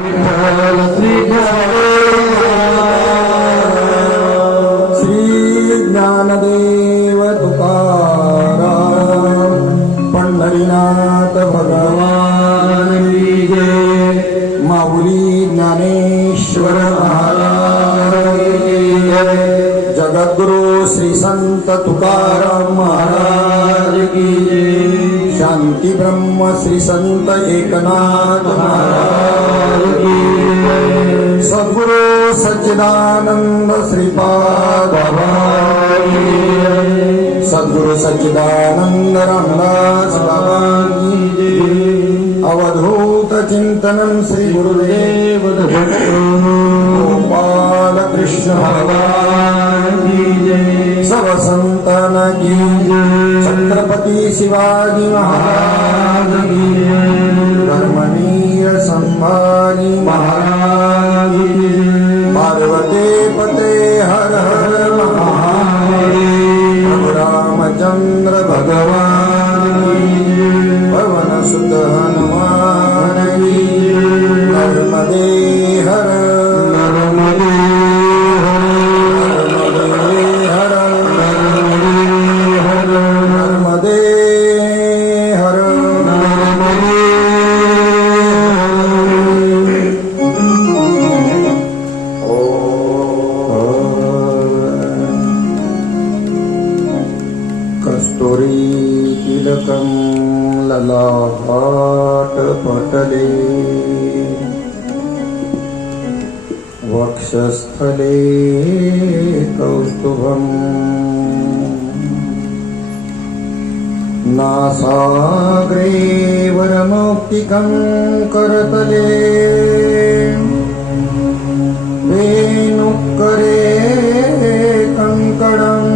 श्री ज्ञानदेव तुकाराम पंढरीनाथ भगवान की जय. माऊली ज्ञानेश्वर महाराज की जय. जगद्गुरु श्री संत तुकाराम महाराज की जय. शांती ब्रह्म श्री संत एकनाथ महाराज की जय. सद्गुरु सच्चिदानंद श्रीपाद बाबा की जय. सद्गुरु सच्चिदानंद रामदास बाबा की जय. अवधूत चिंतनम श्री गुरुदेव दत्त गोपाल कृष्ण भगवान की जय. सब संतान की जय. छत्रपति शिवाजी महाराज की जय. धर्मवीर संभाजी महाराज की जय. पार्वती पते हर हर महादेव. प्रभु रामचंद्र भगवान की जय. पवन सुत हनुमान की जय. नर्मदे हर नर्मदे हर नर्मदे हर नर्मदे कस्तुरी तिलकं ललाट पटले वक्षस्थले कौस्तुभम् नासाग्रे वरमौक्तिकं करतले वेणुकरे कंकणम्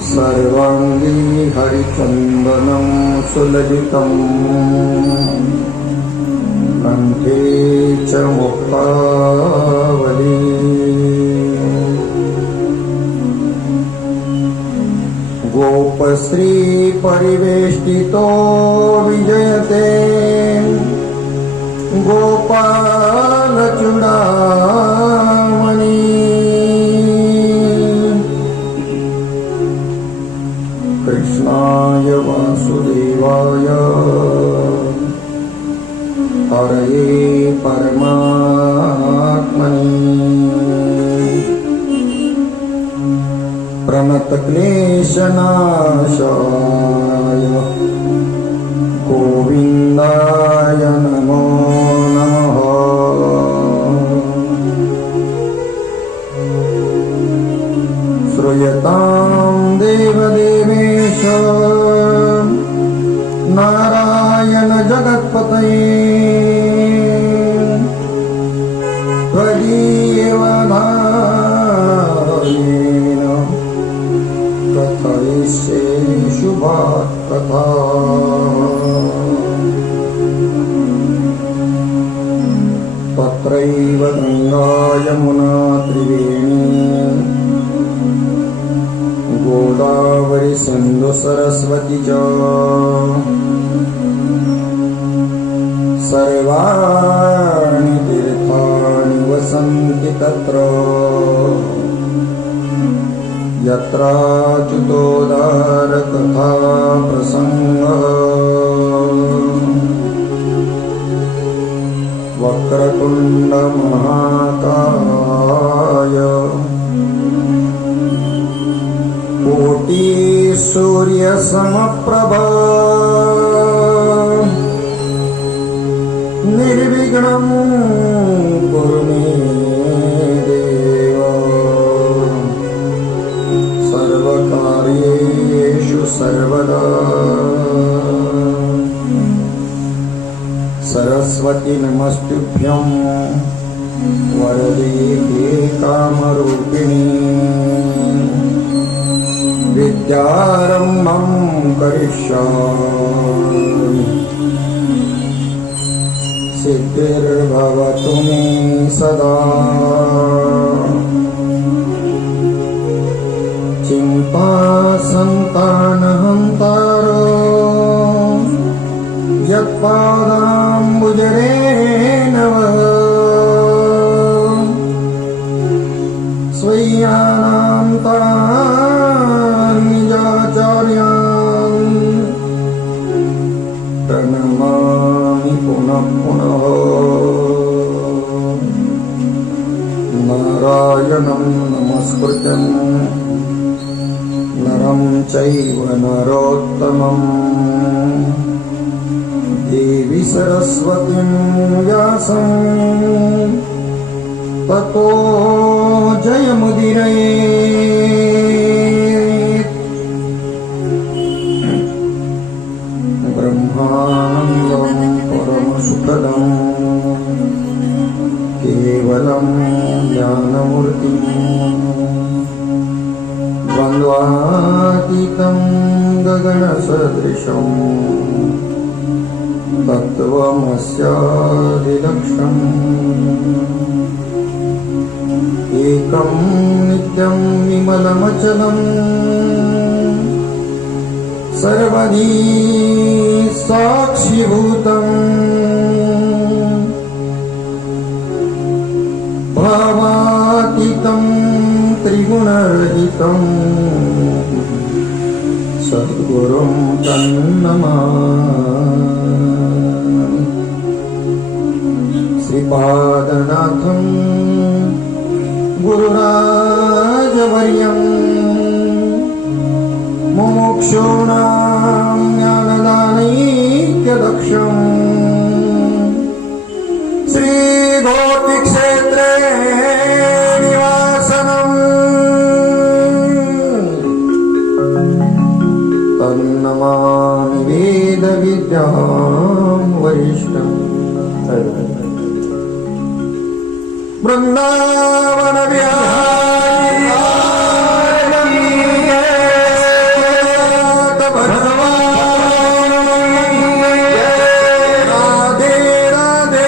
सर्वांगी हरिचन्दनं सुललितं कंठे च मुक्तावली गोपश्री परिवेष्टितो विजयते गोपालचूडामणि कृष्णाय वासुदेवाय हरये परमात्मने प्रणतक्लेशनाशाय गोविन्दाय नमो नमः. श्रूयतां देवदेवेश नारायण जगत्पतये. त्वदीयवधानेन कथयिष्ये शुभात् कथा. तत्रैव गङ्गा यमुना त्रिवेणी गोदावरी सिन्धु सरस्वती च सर्वाणि तीर्थानि वसन्ति तत्र यत्राच्युतोद्धार कथा प्रसङ्गः. वक्रतुण्ड महाकाय कोटि सूर्य समप्रभा निर्विघ्नं कुरु मे देव. सर्वकार्येषु सर्वदा. सरस्वती नमस्तुभ्यं वरदे कामरूपिणी. विद्यारम्भं करिष्यामि सिद्धिर्भवतु मे सदा. चिन्ता संतानहन्तारो यत्पादाम्बुजरेणव स्वय्यानां तान्निजाचार्यान् प्रणमामि पुनः पुनः नारायणं नमस्कृत्यं नरं चैव नरोत्तमम् देवी सरस्वतीं व्यासं ततो जयमुदीरयेत् ब्रह्मानन्दं परमसुखदं केवलं ज्ञानमूर्तिं द्वन्द्वातीतं गगनसदृशम् तत्त्वमस्यादिलक्ष्यम् एकं नित्यं विमलमचलम् सर्वधी साक्षिभूतम् भावातीतं त्रिगुणरहितं सद्गुरुं तन्नमामि श्रीपादनाथं गुरुराजवर्यं मुमुक्षूणां ज्ञानदानैक्यदक्षम् श्रीगोपिक्षेत्रे निवासनम् तन्नमामि वेदविद्यां वरिष्ठम् वृंदावन विहारी राधे राधे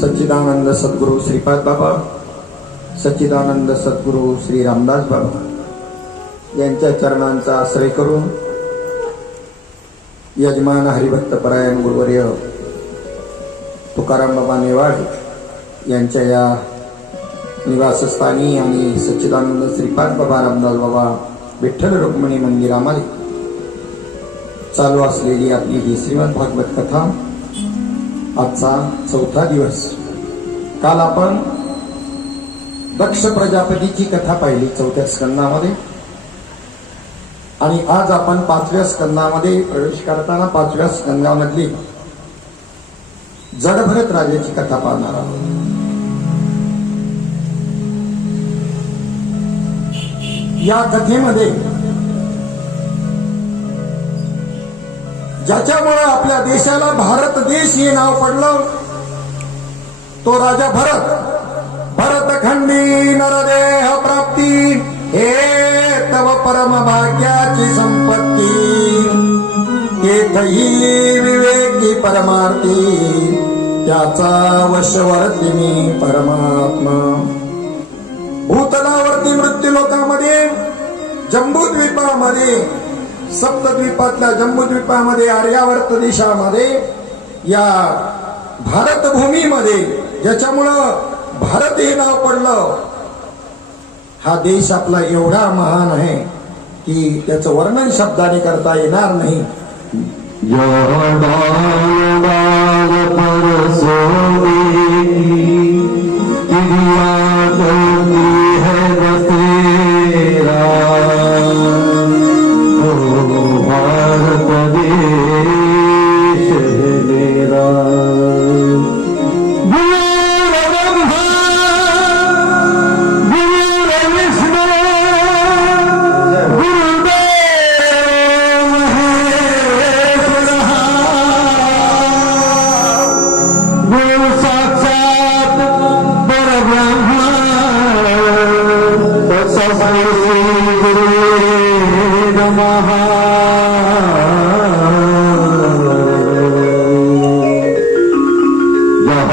सच्चिदानंद सद्गुरु श्रीपाद बाबा, सच्चिदानंद सद्गुरु श्री रामदास बाबा यांच्या चरणांचा आश्रय करून यजमान हरिभक्त परायण गुरुवर्य तुकाराम बाबा नेवाड यांच्या या निवासस्थानी आणि सच्चिदानंद श्रीपाद बाबा रामदास बाबा विठ्ठल रुक्मिणी मंदिरामध्ये चालू असलेली आपली ही श्रीमद भागवत कथा आजचा 4था दिवस. काल आपण दक्ष प्रजापतीची कथा पाहिली 4थ्या स्कंदामध्ये आणि आज आपण 5व्या स्कंदामध्ये प्रवेश करताना 5व्या स्कंदामधली जडभरत राजाची कथा पाहणार आहोत. या कथेमध्ये ज्याच्यामुळे आपल्या देशाला भारत देश हे नाव पडलं तो राजा भरत. भरतखंडी नरदेह प्राप्ती हे तव परम भाग्याची संपत्ती तेथही विवेकी परमार्थी त्याचा वशवर्ती मी परमात्मा. भूतलावरती मृत्यू लोकामध्ये जम्बूद्वीपामध्ये सप्तद्वीपातल्या जम्बूद्वीपामध्ये आर्यावर्त देशामध्ये या भारतभूमीमध्ये ज्याच्यामुळं भारत हे नाव पडलं हा देश आपला एवढा महान आहे की त्याचं वर्णन शब्दाने करता येणार नाही.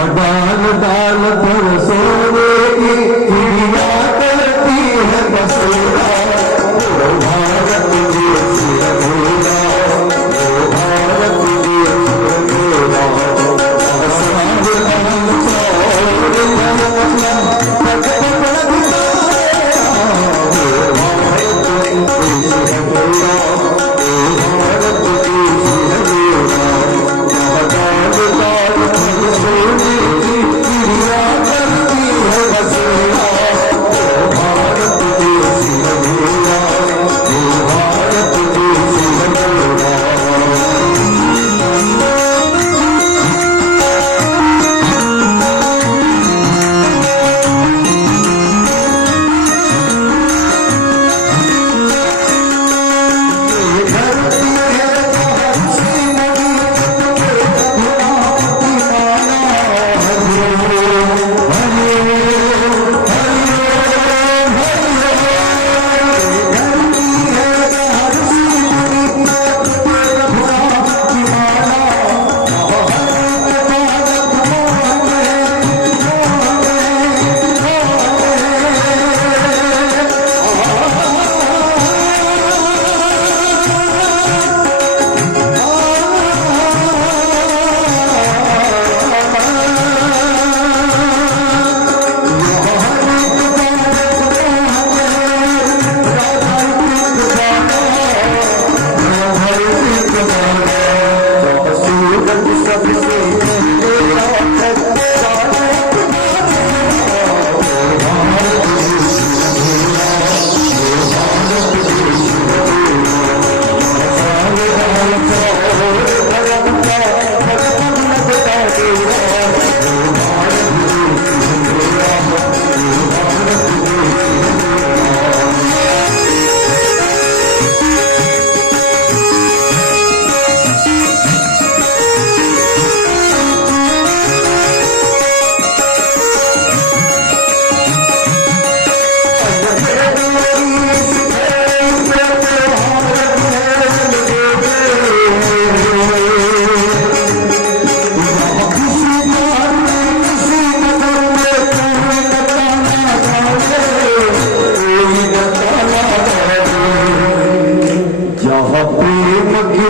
डाल डाल पर सोने की चिड़िया करती है बसेरा, वो भारत देश है मेरा, वो भारत देश है मेरा। आसमान लाल चौड़ ललना पग पग तारा, वो भारत देश है मेरा, वो भारत देश है मेरा। डाल डाल पर सोने की चिड़िया करती है बसेरा, वो भारत देश है मेरा, वो भारत देश है मेरा।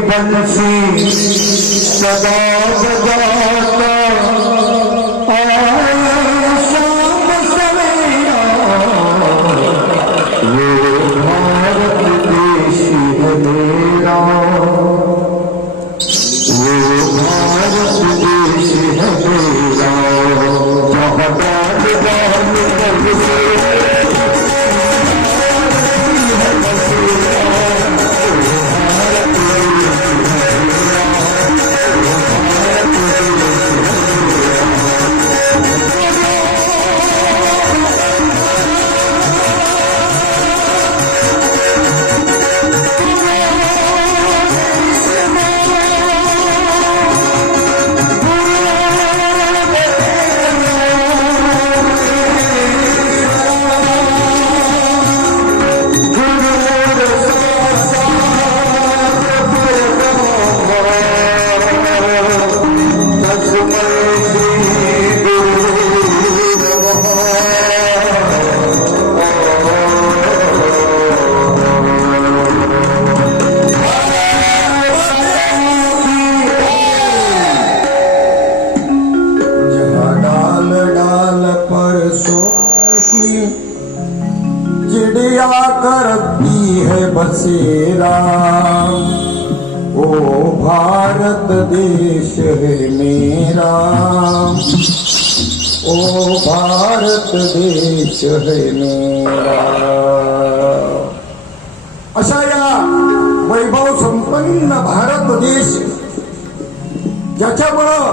बंसी सदा बजाता आए शाम सवेरा, वो भारत देश है मेरा, वो भारत देश है मेरा। जहाँ डाल डाल पर चिड़िया करती है बसेरा, ओ भारत देश है मेरा, ओ भारत देश है मेरा। अशा या वैभव संपन्न भारत देश, ज्याच्यामुळं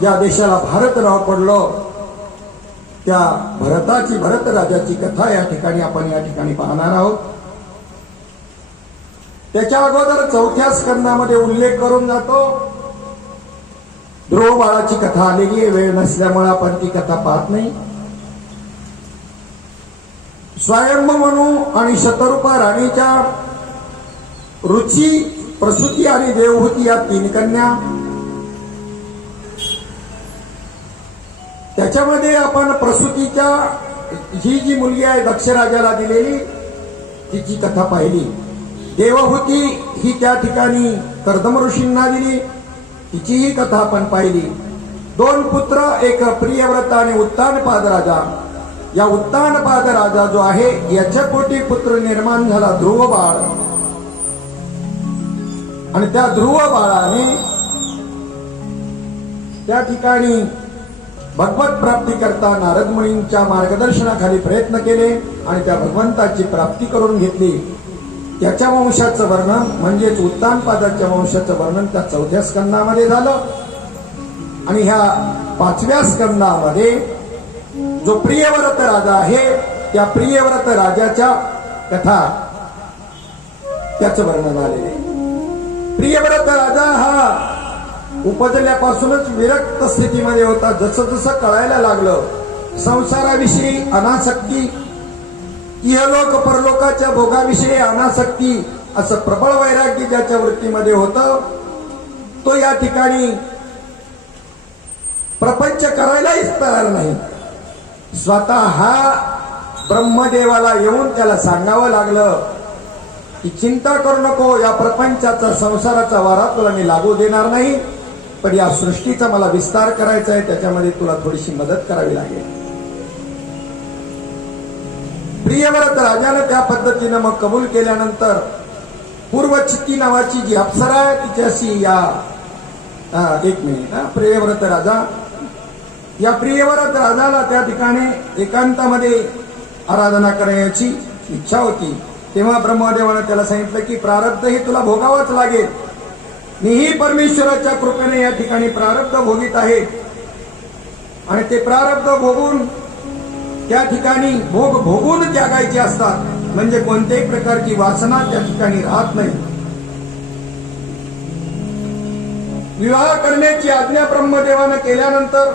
ज्या देशाला भारत नाव पडलं, त्या भरताची, भरत राजाची कथा या ठिकाणी आपण या ठिकाणी पाहणार आहोत. त्याच्या अगोदर चौथ्या स्कंदामध्ये उल्लेख करून जातो. ध्रुव बाळाची कथा आलेली आहे, वेळ नसल्यामुळे आपण ती कथा पाहत नाही. स्वयंभू मनू आणि शतरूपा राणीच्या रुची, प्रसूती आणि देवहूती या तीन कन्या त्याच्यामध्ये आपण प्रसूतीच्या ही जी मुलगी आहे दक्ष राजाला दिलेली तिची कथा पाहिली. देवहूती ही त्या ठिकाणी कर्दम ऋषींना दिली, तिचीही कथा आपण पाहिली. 2 पुत्र, एक प्रियव्रत आणि उत्तानपाद राजा. या उत्तानपाद राजा जो आहे याच्या पोटी पुत्र निर्माण झाला ध्रुव बाळ, आणि त्या ध्रुव बाळाने त्या ठिकाणी भगवत प्राप्ती करता नारद मुनींच्या मार्गदर्शनाखाली प्रयत्न केले आणि त्या भगवंताची प्राप्ती करून घेतली. त्याच्या वंशाचं वर्णन म्हणजेच उत्तानपादाच्या वंशाचं वर्णन त्या 4थ्या स्कंदामध्ये झालं. आणि ह्या 5व्या स्कंदामध्ये जो प्रियव्रत राजा आहे त्या प्रियव्रत राजाच्या कथा त्याचं वर्णन आलेले. प्रियव्रत राजा हा उपजल्यापासूनच विरक्त स्थितीमध्ये होता. जसं जसं कळायला लागलं संसाराविषयी अनासक्ती, इहलोक परलोकाच्या भोगाविषयी अनासक्ती, असं प्रबळ वैराग्य ज्याच्या वृत्तीमध्ये होतं तो या ठिकाणी प्रपंच करायलाही तयार नाही. स्वतः हा ब्रह्मदेवाला येऊन त्याला सांगावं लागलं की चिंता करू नको, या प्रपंचाचा संसाराचा वारा तुला मी लागू देणार नाही, पण या सृष्टीचा मला विस्तार करायचा आहे, त्याच्यामध्ये तुला थोडीशी मदत करावी लागेल. प्रियव्रत राजानं त्या पद्धतीनं मग कबूल केल्यानंतर पूर्वचित्ती नावाची जी अप्सरा आहे तिच्याशी या 1 मिनिट प्रियव्रत राजा, या प्रियव्रत राजाला त्या ठिकाणी एकांतामध्ये आराधना करण्याची इच्छा होती. तेव्हा ब्रह्मदेवानं त्याला सांगितलं की प्रारब्ध हे तुला भोगावंच लागेल. मीही परमेश्वराच्या कृपेने या ठिकाणी प्रारब्ध भोगीत आहे आणि ते प्रारब्ध भोगून त्या ठिकाणी भोगून त्यागायचे असतात, म्हणजे कोणत्याही प्रकारची वासना त्या ठिकाणी राहत नाही. विवाह करण्याची आज्ञा ब्रह्मदेवानं केल्यानंतर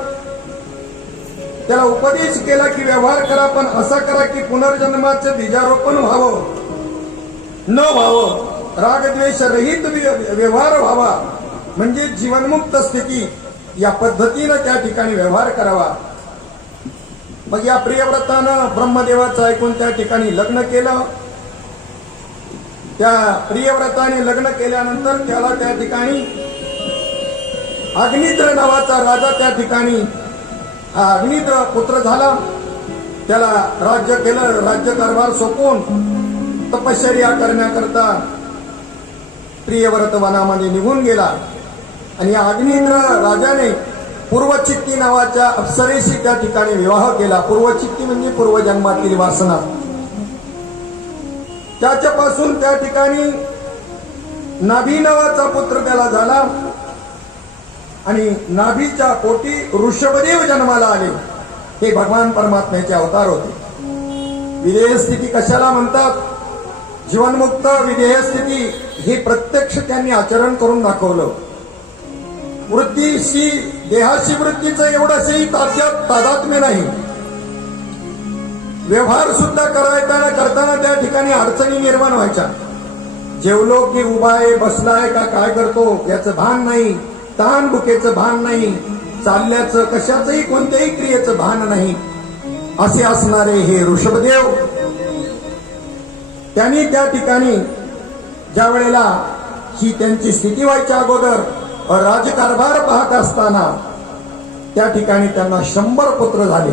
त्याला उपदेश केला की व्यवहार करा, पण असा करा की पुनर्जन्माचं बीजारोपण व्हावं, न व्हावं, रागद्वेष रहित व्यवहार व्हावा, म्हणजे जीवनमुक्त स्थिती, या पद्धतीनं त्या ठिकाणी व्यवहार करावा. मग या प्रियव्रतानं ब्रह्मदेवाचं ऐकून त्या ठिकाणी लग्न केलं. त्या प्रियव्रताने लग्न केल्यानंतर त्याला त्या ठिकाणी अग्निद्र नावाचा राजा त्या ठिकाणी अग्निद्र पुत्र झाला. त्याला राज्य केलं. राज्यकारभार सोपवून तपश्चर्या करण्याकरता प्रियव्रत वनामध्ये निघून गेला आणि या अग्निद्र राजाने पूर्वचित्ती नावाच्या अप्सरेशी त्या ठिकाणी विवाह केला. पूर्वचित्ती म्हणजे पूर्वजन्मातील वासना. त्याच्यापासून त्या ठिकाणी नाभी नावाचा पुत्र त्याला झाला आणि नाभीच्या पोटी ऋषभदेव जन्माला आले. हे भगवान परमात्म्याचे अवतार होते. विधेय स्थिती कशाला म्हणतात? जीवनमुक्त विधेय स्थिती हे प्रत्यक्ष त्यांनी आचरण करून दाखवलं. वृत्तीशी देहाशी वृत्तीचं एवढंसही तादात्म्य नाही. व्यवहार सुद्धा करताना त्या ठिकाणी अडचणी निर्माण व्हायच्या. जेवलो की उभा आहे, बसलाय का काय करतो याचं भान नाही, तहान भुकेचं भान नाही, चालल्याचं कशाचंही कोणत्याही क्रियेचं भान नाही. असे असणारे हे ऋषभदेव, त्यांनी त्या ठिकाणी ज्या वेळेला ही त्यांची स्थिती व्हायच्या अगोदर राजकारभार पाहत असताना त्या ठिकाणी त्यांना 100 पुत्र झाले.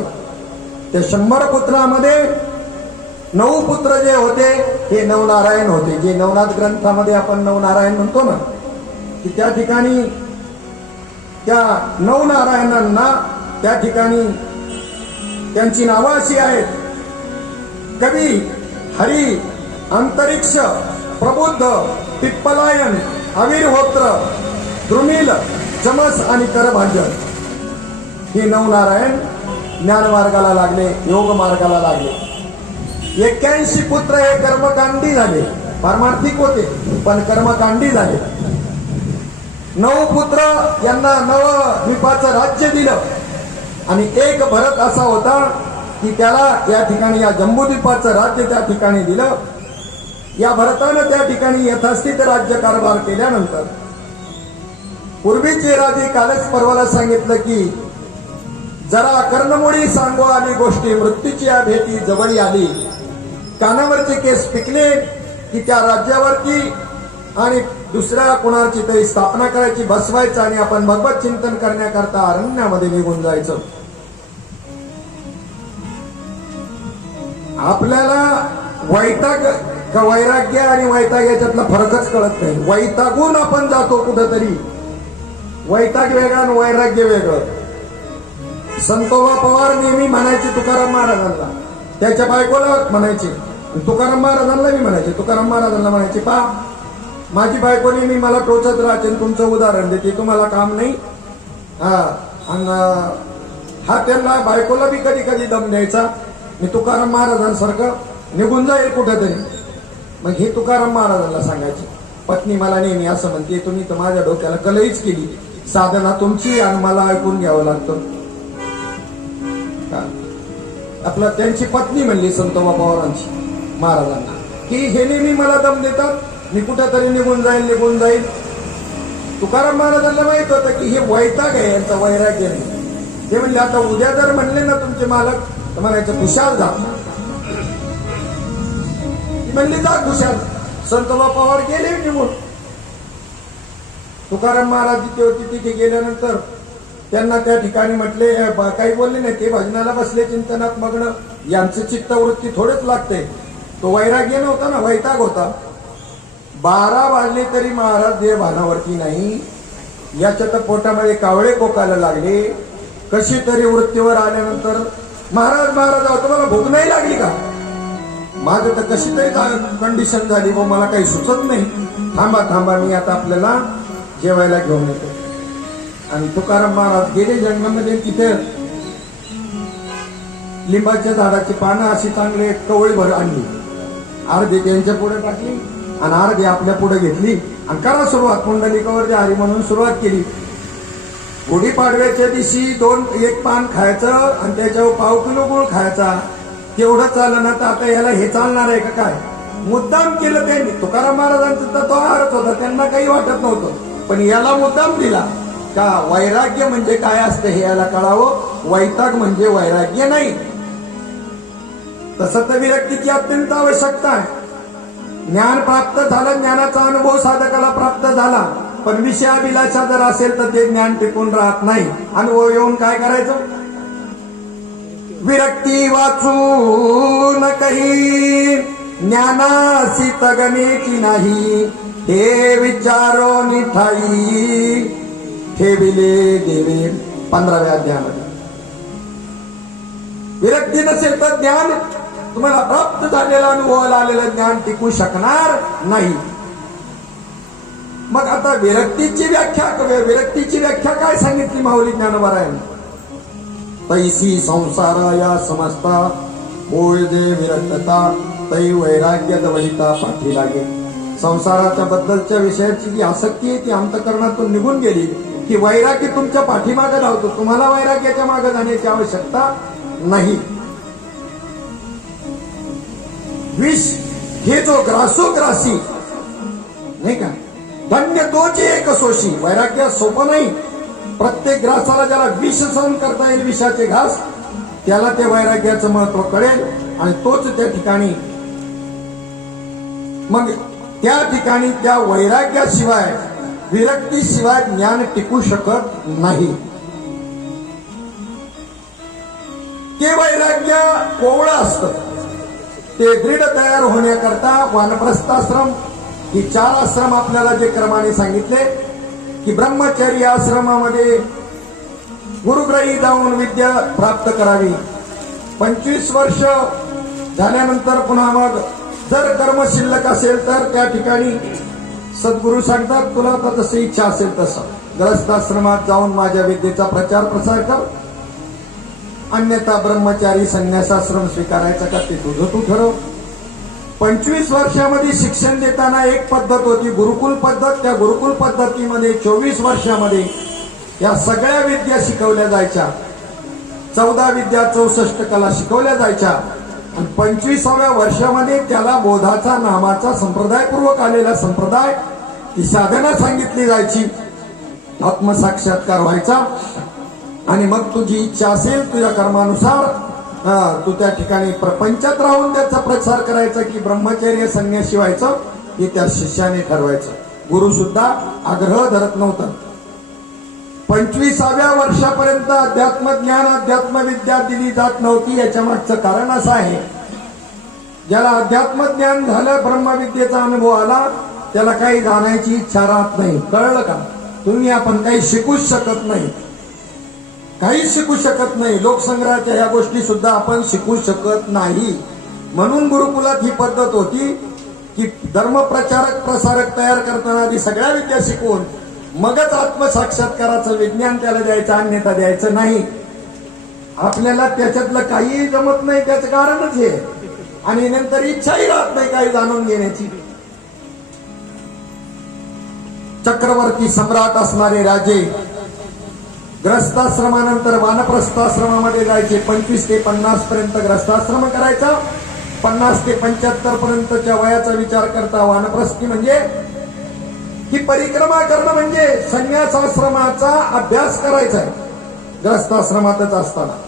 त्या 100 पुत्रामध्ये 9 पुत्र जे होते हे नवनारायण होते. जे नवनाथ ग्रंथामध्ये आपण नवनारायण म्हणतो ना, की त्या ठिकाणी त्या नवनारायणांना त्या ठिकाणी त्यांची नावं अशी आहेत: कवी, हरी, अंतरिक्ष, प्रबुद्ध, पिप्पलायन, अविर्होत्र, द्रुमिल, चमस आणि करभाजन. हे नवनारायण ज्ञानमार्गाला लागले, योग मार्गाला लागले. 81 पुत्र हे कर्मकांडी झाले. पारमार्थिक होते पण कर्मकांडी झाले. 9 पुत्र यांना नवद्वीपाचं राज्य दिलं आणि एक भरत असा होता की त्याला या ठिकाणी या जम्बूद्वीपाचं राज्य त्या ठिकाणी दिलं. या भरतानं त्या ठिकाणी यथास्थित राज्यकारभार केल्यानंतर पूर्वीचे राजे कालच पर्वाला सांगितलं की जरा कर्णमुळी सांगो आली गोष्टी, मृत्यूची या भेटी जवळी आली. कानावरचे केस पिकले की त्या राज्यावरती आणि दुसऱ्या कुणाची तरी स्थापना करायची, बसवायचं आणि आपण भगवत चिंतन करण्याकरता अरण्यामध्ये निघून जायचं. आपल्याला वैताग वैराग्य आणि वैताग याच्यातला फरकच कळत नाही. वैतागून आपण जातो कुठंतरी. वैताग वेगळा आणि वैराग्य वेगळं. संतोबा पवार नेहमी म्हणायचे तुकाराम महाराजांना, त्याच्या बायकोला म्हणायचे, तुकाराम महाराजांना मी म्हणायचे, तुकाराम महाराजांना म्हणायचे, पा माझी बायको नेहमी मला टोचत राहते, तुमचं उदाहरण देते, तुम्हाला काम नाही. हा त्यांना बायकोला बी कधी कधी दम द्यायचा. मी तुकाराम महाराजांसारखं निघून जाईल कुठेतरी. मग हे तुकाराम महाराजांना सांगायचे, पत्नी मला नेहमी असं म्हणते, तुम्ही तर माझ्या डोक्याला कलईच केली. साधना तुमची आणि मला ऐकून घ्यावं लागतं. आपलं त्यांची पत्नी म्हणली संतोबा पवारांची महाराजांना की हे नेहमी मला दम देतात, मी कुठेतरी निघून जाईल. तुकाराम महाराजांना माहित होतं की हे वैताग आहे, यांचा वैराग्य नाही. ते म्हणले आता उद्या जर म्हणले ना तुमचे मालक तर म्हणायचं खुशाल जा. म्हणली जा खुशाल. संतोबा पवार गेले निघून. तुकाराम महाराज जिथे होते तिथे गेल्यानंतर त्यांना त्या ठिकाणी म्हटले, काही बोलले नाही. ते भजनाला बसले, चिंतनात मग्न. यांचं चित्तवृत्ती थोडेच लागते. तो वैराग्य नव्हता ना, वैताग होता. 12 वाजले तरी महाराज देव भानावरती नाही. याच्या तर पोटामध्ये कावळे कोकायला लागले. कशी तरी वृत्तीवर आल्यानंतर महाराज तुम्हाला भूक नाही लागली का? माझं तर कशी तरी कंडिशन झाली, व मला काही सुचत नाही. थांबा मी आता आपल्याला जेवायला घेऊन येतो. आणि तुकाराम महाराज गेले जंगलामध्ये. तिथे लिंबाच्या झाडाची पानं अशी चांगले कवळीभर आणली. अर्धी त्यांच्या पुढे टाकली आणि अर्धी आपल्या पुढे घेतली आणि करा सुरुवात. पुंडलिकावर हरी म्हणून सुरुवात केली. गुढीपाडव्याच्या दिवशी एक पान खायचं आणि त्याच्यावर 1/2 किलो गुळ खायचा. तेवढं चाललं ना तर आता याला हे चालणार आहे का काय? मुद्दाम केलं त्यांनी. तुकाराम महाराजांचा तर तो आहारच होता, त्यांना काही वाटत नव्हतं. पण याला मुद्दाम दिला का वैराग्य म्हणजे काय असतं हे याला कळावं. वैताग म्हणजे वैराग्य नाही. तसं तर विरक्तीची अत्यंत आवश्यकता आहे. ज्ञान प्राप्त झालं, ज्ञानाचा अनुभव साधकाला प्राप्त झाला, पण विषयाभिलाषा जर असेल तर ते ज्ञान टिकून राहत नाही. अनुभव येऊन काय करायचं? विरक्ती वाचून काही ज्ञानासी तगमेची नाही. हे विचारो निठाई ठेविले देवे 15व्या अध्यायामध्ये. विरक्ती नसेल तर ज्ञान तुम्हाला प्राप्त झालेलं, अनुभवाला आलेलं ज्ञान टिकू शकणार नाही. मग आता विरक्तीची व्याख्या काय सांगितली माऊली ज्ञानोबारायांनी? तैसी संसारा या समजता होय जे विरक्तता तै वैराग्य दवहिता पाठी लागे. संसाराच्या बद्दलच्या विषयाची जी आसक्ती आहे ती अंतःकरणातून निघून गेली की वैराग्य तुमच्या पाठीमागे लावतो. तुम्हाला वैराग्याच्या मागे जाण्याची आवश्यकता नाही. विष हे जो ग्रासोग्रासी नाही का, धन्य तोची एक सोशी. वैराग्य सोपं नाही. प्रत्येक ग्रासाला ज्याला विष सहन करता येईल, विषाचे घास, त्याला ते वैराग्याचं महत्व कळेल आणि तोच त्या ठिकाणी मग त्या ठिकाणी त्या वैराग्याशिवाय, विरक्तीशिवाय ज्ञान टिकू शकत नाही. ते वैराग्य कोवळं असतं. ते दृढ तयार होण्याकरता वानप्रस्थाश्रम ही 4 आश्रम आपल्याला जे क्रमाने सांगितले की ब्रह्मचर्य आश्रमामध्ये गुरुग्रही जाऊन विद्या प्राप्त करावी. 25 वर्ष झाल्यानंतर पुन्हा मग जर कर्म शिल्लक असेल तर त्या ठिकाणी सद्गुरू सांगतात तुला तर जशी इच्छा असेल तसं ग्रस्ताश्रमात जाऊन माझ्या विद्येचा प्रचार प्रसार कर, अन्यथा ब्रह्मचारी संन्यासाश्रम स्वीकारायचा का ते तुझं तू ठरव. 25 वर्षामध्ये शिक्षण देताना एक पद्धत होती गुरुकुल पद्धत. त्या गुरुकुल पद्धतीमध्ये 24 वर्षामध्ये या सगळ्या विद्या शिकवल्या जायच्या. 14 विद्या 64 कला शिकवल्या जायच्या. आणि 25व्या वर्षामध्ये त्याला बोधाचा नामाचा संप्रदायपूर्वक आलेला संप्रदाय, ती साधना सांगितली जायची. आत्मसाक्षात्कार व्हायचा आणि मग तुझी इच्छा असेल तुझ्या कर्मानुसार तू त्या ठिकाणी प्रपंचात राहून त्याचा प्रचार करायचा की ब्रह्मचर्य संन्यासी व्हायचं हे त्या शिष्याने ठरवायचं. गुरु सुद्धा आग्रह धरत नव्हता. 25व्या वर्षापर्यंत अध्यात्मज्ञान अध्यात्मविद्या दिली जात नव्हती. याच्या मागचं कारण असं आहे, ज्याला अध्यात्मज्ञान झालं ब्रह्मविद्येचा अनुभव आला त्याला काही जाण्याची इच्छा राहत नाही. कळलं का? तुम्ही आपण काही शिकूच शकत नाही, काहीच शिकू शकत नाही. लोकसंग्रहाच्या ह्या गोष्टी सुद्धा आपण शिकू शकत नाही. म्हणून गुरुकुलात ही पद्धत होती की धर्मप्रचारक प्रसारक तयार करताना आधी सगळ्या विद्या शिकवून मगच आत्मसाक्षात्काराचं विज्ञान त्याला द्यायचं, अन्यथा द्यायचं नाही. आपल्याला त्याच्यातलं काही जमत नाही, त्याचं कारणच हे. आणि नंतर इच्छाही राहत नाही काही जाणून घेण्याची. चक्रवर्ती सम्राट असणारे राजे ग्रस्ताश्रमानंतर वानप्रस्थाश्रमामध्ये जायचे. 25 ते 50 पर्यंत ग्रस्ताश्रम करायचा. 50 ते 75 पर्यंतच्या वयाचा विचार करता वानप्रस्थी म्हणजे ही परिक्रमा करणं, म्हणजे संन्यासाश्रमाचा अभ्यास करायचा आहे. ग्रस्ताश्रमातच असताना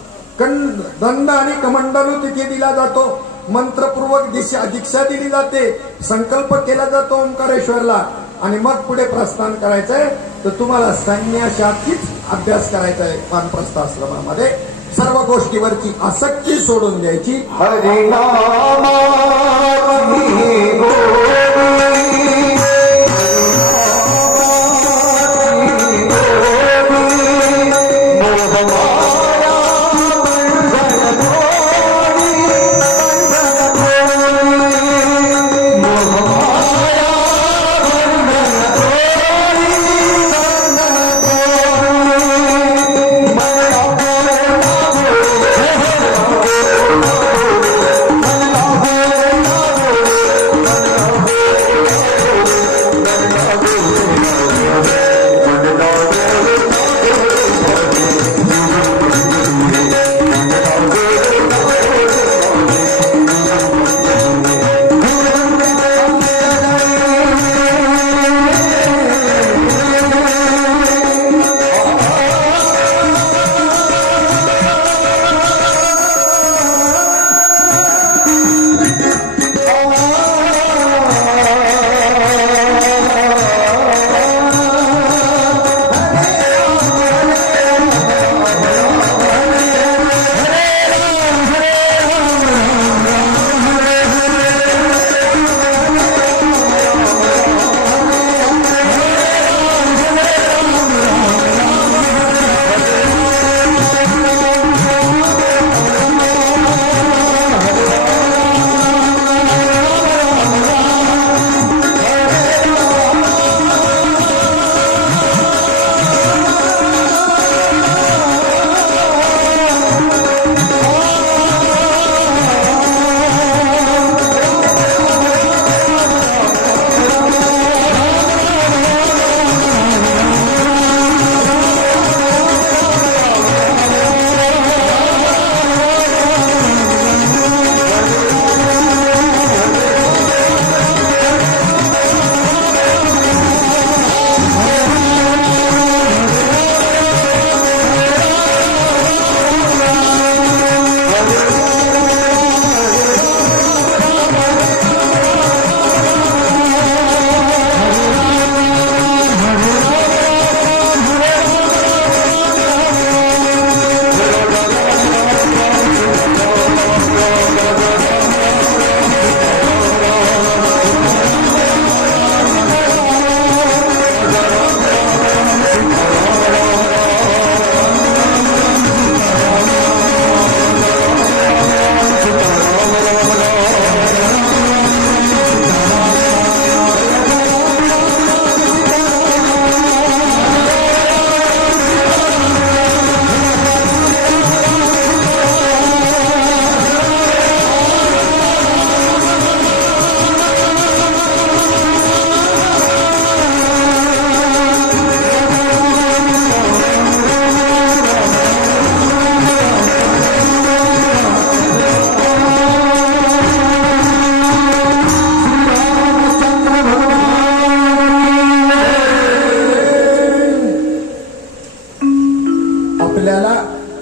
दंड आणि कमंडलू तिथे दिला जातो. मंत्रपूर्वक दीक्षा दिली जाते. संकल्प केला जातो ओंकारेश्वरला आणि मग पुढे प्रस्थान करायचंय. तर तुम्हाला संन्यासाचीच अभ्यास करायचा आहे. वानप्रस्थाश्रमामध्ये सर्व गोष्टीवरची आसक्ती सोडून द्यायची.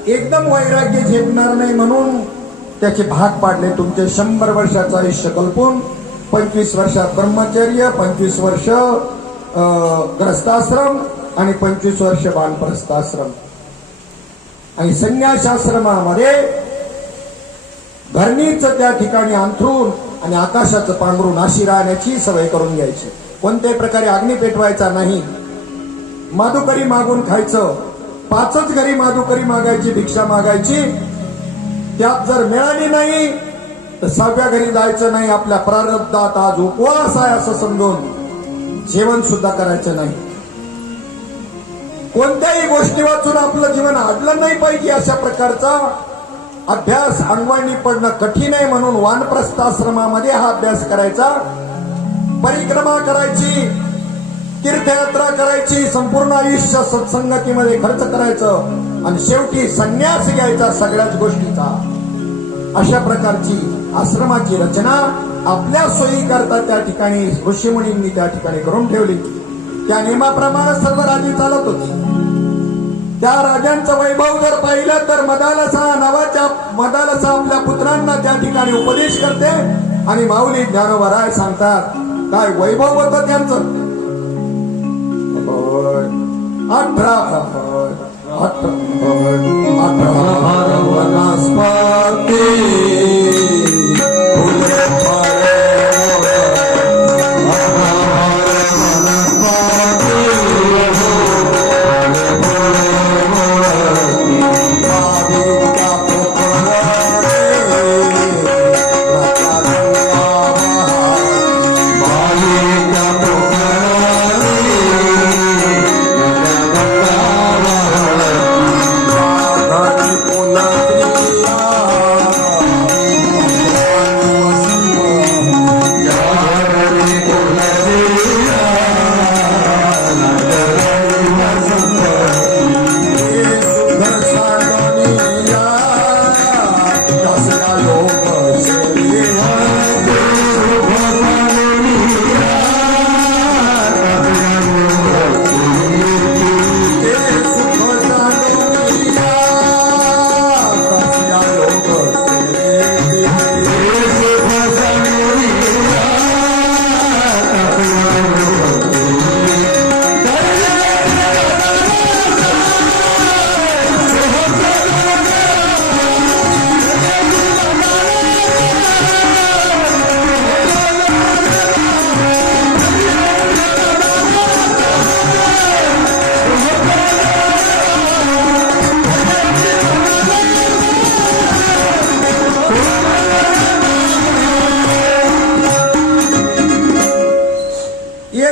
एकदम वैराग्य झेपणार नाही म्हणून त्याचे भाग पाडले. तुमचे 100 वर्षाचं आयुष्य कल्पून 25 वर्षात ब्रह्मचर्य, 25 वर्ष ग्रस्ताश्रम आणि 25 वर्ष वानप्रस्थाश्रम. आणि संन्यासाश्रमामध्ये धरणीचं त्या ठिकाणी अंथरून आणि आकाशाचं पांघरून अशी राहण्याची सवय करून घ्यायची. कोणत्याही प्रकारे अग्नी पेटवायचा नाही. माधुकरी मागून खायचं. 5च घरी माधुकरी मागायची, भिक्षा मागायची. त्यात जर मिळाली नाही तर 6व्या घरी जायचं नाही. आपल्या प्रारब्धात आज उपवास आहे असं समजून जेवण सुद्धा करायचं नाही. कोणत्याही गोष्टी वाचून आपलं जीवन अडलं नाही पाहिजे अशा प्रकारचा अभ्यास अंगवळणी पडणं कठीण आहे म्हणून वानप्रस्थाश्रमामध्ये हा अभ्यास करायचा. परिक्रमा करायची, तीर्थयात्रा करायची, संपूर्ण आयुष्य सत्संगतीमध्ये खर्च करायचं आणि शेवटी संन्यास घ्यायचा सगळ्याच गोष्टीचा. अशा प्रकारची आश्रमाची रचना आपल्या सोयी करता त्या ठिकाणी ऋषीमुनींनी त्या ठिकाणी करून ठेवली. त्या नियमाप्रमाणे सर्व राजे चालत होते. त्या राजांचं वैभव जर पाहिलं तर मदालसा आपल्या पुत्रांना त्या ठिकाणी उपदेश करते आणि माऊली ज्ञानोबा राय सांगतात काय वैभव होतं त्यांचं. 18 वनस्पती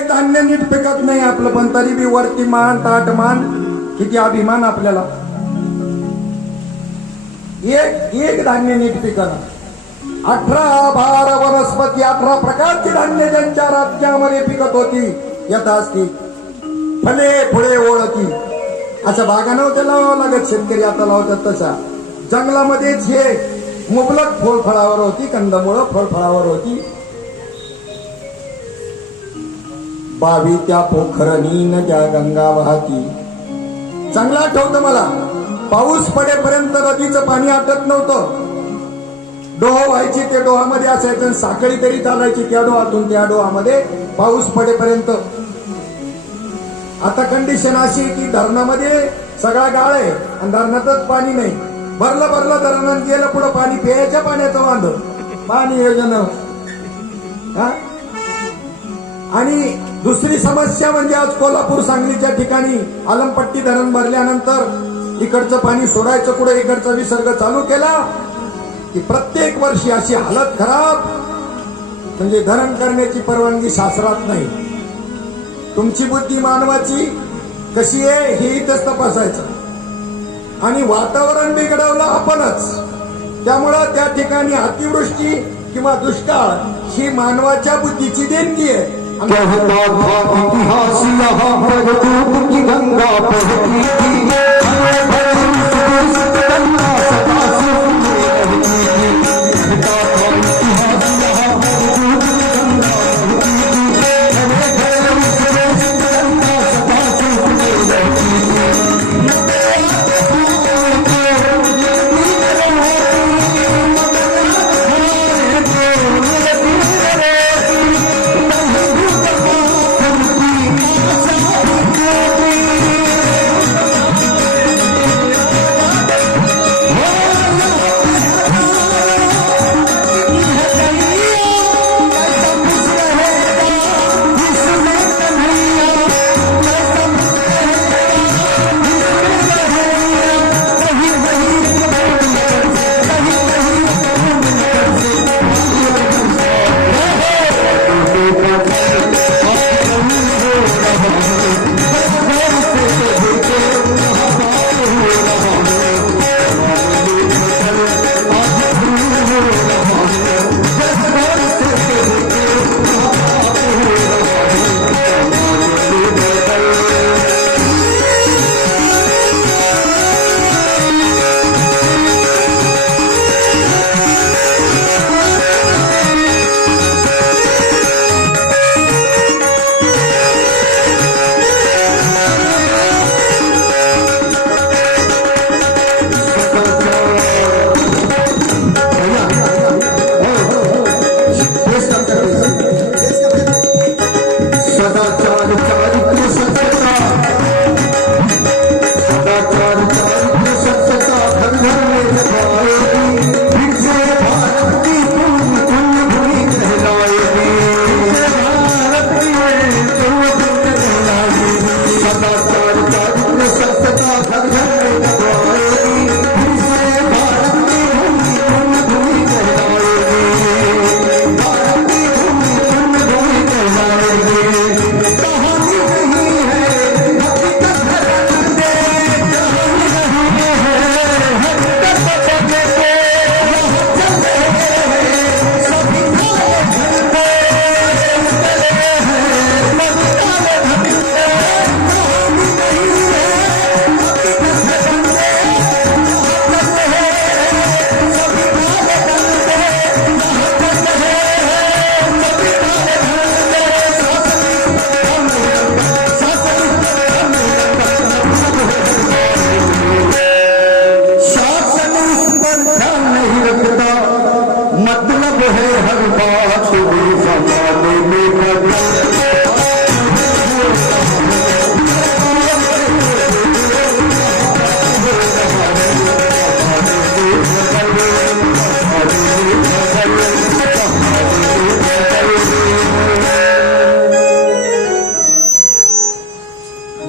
धान्य नीट पिकत नाही आपलं पण तरी बी वरती मान ताट मान किती अभिमान आपल्याला. एक धान्य नीट पिकणं. 18 वनस्पती 18 प्रकारची धान्य ज्यांच्या राज्यामध्ये पिकत होती येत असती. फळे फुळे ओळखी अशा बागा नव्हत्या लावावं लागत. शेतकरी आता लावतात तशा. जंगलामध्येच हे मुबलक फळफळावर होती, कंदमुळं फळफळावर होती. बावी त्या पोखरणी नद्या गंगा वाहती. चांगला आठवतं मला. पाऊस पडेपर्यंत नदीचं पाणी आटत नव्हतं. डोह व्हायची, ते डोहामध्ये असायचं. साखळी तरी चालायची त्या डोहातून त्या डोहामध्ये पाऊस पडेपर्यंत. आता कंडिशन अशी की धरणामध्ये सगळा गाळ आहे आणि धरणातच पाणी नाही. भरलं धरणात गेलं पुढं पाणी प्यायच्या पाण्याचं वांद पाणी योजना. आणि दुसरी समस्या म्हणजे आज कोल्हापूर सांगलीच्या ठिकाणी आलमपट्टी धरण भरल्यानंतर इकडचं पाणी सोडायचं कुठं, इकडचा विसर्ग चालू केला की प्रत्येक वर्षी अशी हालत खराब. म्हणजे धरण करण्याची परवानगी शास्त्रात नाही. तुमची बुद्धी मानवाची कशी आहे हे इथंच तपासायचं. आणि वातावरण बिघडवलं आपणच. त्यामुळं त्या ठिकाणी अतिवृष्टी किंवा दुष्काळ ही मानवाच्या बुद्धीची देणगी आहे. इतिहास गंगा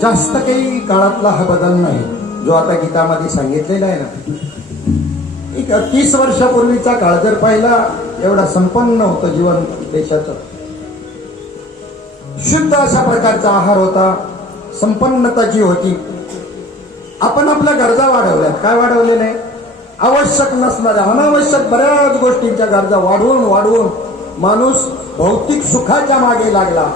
जास्त काही काळातला हा बदल नाही जो आता गीतामध्ये सांगितलेला आहे ना. एक 30 वर्षापूर्वीचा काळ जर पाहिला, एवढा संपन्न होतं जीवन देशाचं. शुद्ध अशा प्रकारचा आहार होता, संपन्नता जी होती. आपण आपल्या गरजा वाढवल्यात. काय वाढवलेलं आहे? आवश्यक नसणाऱ्या अनावश्यक बऱ्याच गोष्टींच्या गरजा वाढवून वाढवून माणूस भौतिक सुखाच्या मागे लागला.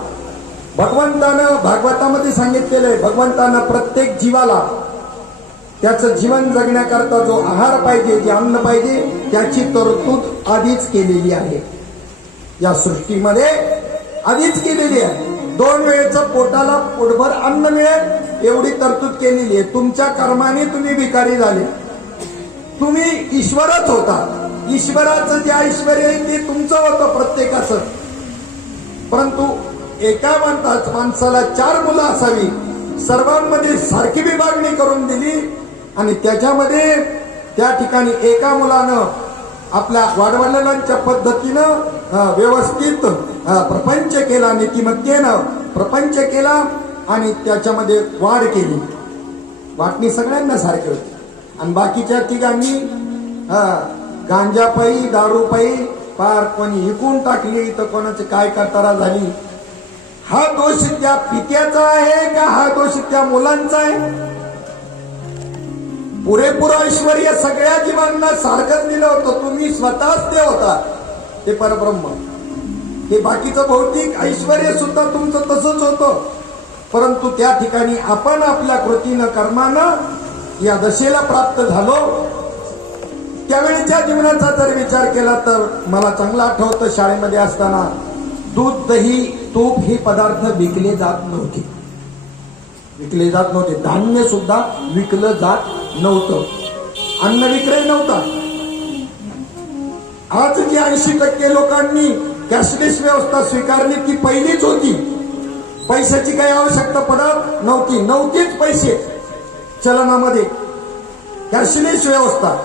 भगवंतानं भागवतामध्ये सांगितलेलं आहे, भगवंतानं प्रत्येक जीवाला त्याचं जीवन जगण्याकरता जो आहार पाहिजे, जे अन्न पाहिजे, त्याची तरतूद आधीच केलेली आहे. या सृष्टीमध्ये आधीच केलेली आहे. 2 वेळेचं पोटाला पोटभर अन्न मिळेल एवढी तरतूद केलेली आहे. तुमच्या कर्माने तुम्ही भिकारी झाले. तुम्ही ईश्वरच होता. ईश्वराचं जे ऐश्वर्य आहे ते तुमचं होतं प्रत्येकाचं. परंतु एका माणसाला 4 मुलं असावी, सर्वांमध्ये सारखी विभागणी करून दिली आणि त्याच्यामध्ये त्या ठिकाणी एका मुलानं आपल्या वाडवडिलांच्या पद्धतीनं व्यवस्थित प्रपंच केला, नीतिमत्तेनं प्रपंच केला आणि त्याच्यामध्ये वाढ केली. वाटणी सगळ्यांना सारखी होती. आणि बाकीच्या तिघांनी गांजापायी, दारूपायी पार कोणी विकून टाकली, तर कोणाची काय करताना झाली. हा दोष त्या पित्याचा आहे का हा दोष त्या मुलांचा आहे? पुरेपूर ऐश्वर्य सगळ्या जीवांना सारखंच दिलं होतं. तुम्ही स्वतःच ते होता, ते परब्रह्म. हे बाकीचं भौतिक ऐश्वर्य सुद्धा तुमचं तसंच होतं. परंतु त्या ठिकाणी आपण आपल्या कृतीनं कर्मानं या दशेला प्राप्त झालो. त्यावेळीच्या जीवनाचा जर विचार केला तर मला चांगलं आठवतं, शाळेमध्ये असताना दूध, दही, तूप हे पदार्थ विकले जात नव्हते. विकले जात नव्हते. धान्य सुद्धा विकलं जात नव्हतं. अन्न विक्रय नव्हता. आज जी 80% लोकांनी कॅशलेस व्यवस्था स्वीकारली ती पहिलीच होती. पैशाची काही आवश्यकता पडत नव्हतीच. पैसे चलनामध्ये कॅशलेस व्यवस्था.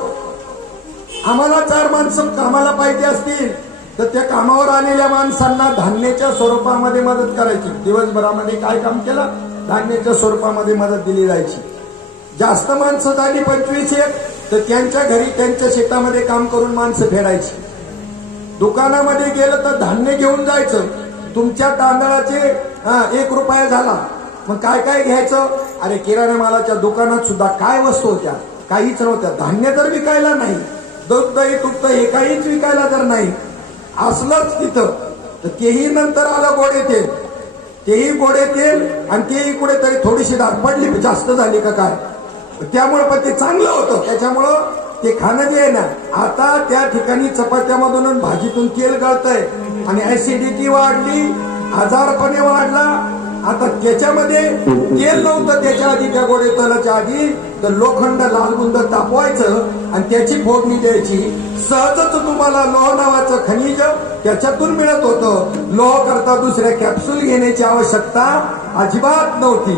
आम्हाला 4 माणसं कामाला पाहिजे असतील तर त्या कामावर आलेल्या माणसांना धान्याच्या स्वरूपामध्ये मदत करायची. दिवसभरामध्ये काय काम केलं, धान्याच्या स्वरूपामध्ये मदत दिली जायची. जास्त माणसं झाली 25 तर त्यांच्या घरी त्यांच्या शेतामध्ये काम करून माणसं फेडायची. दुकानामध्ये गेलं तर धान्य घेऊन जायचं. तुमच्या तांदळाचे 1 रुपया झाला, मग काय काय घ्यायचं? अरे किराणा मालाच्या दुकानात सुद्धा काय वस्तू होत्या? काहीच नव्हत्या. धान्य तर विकायला नाही, दूध, दही, तूप हे काहीच विकायला तर नाही असलंच तिथं. तर तेही नंतर आलं गोडे तेल. तेही गोडे तेल आणि तेही कुठेतरी थोडीशी डाग पडली, जास्त झाली का काय, त्यामुळे पण ते चांगलं होतं. त्याच्यामुळं ते खाणं जे आहे ना, आता त्या ठिकाणी चपात्यामधून आणि भाजीतून तेल गळतंय आणि ऍसिडिटी वाढली, आजारपणे वाढला. आता त्याच्यामध्ये तेल नव्हतं त्याच्या आधी, त्या गोडे तेलाच्या आधी तर लोखंड लालबुंद तापवायचं आणि त्याची फोडणी द्यायची. सहजच तुम्हाला लोह नावाचं खनिज त्याच्यातून मिळत होतं. लोह करता दुसऱ्या कॅप्सूल घेण्याची आवश्यकता अजिबात नव्हती.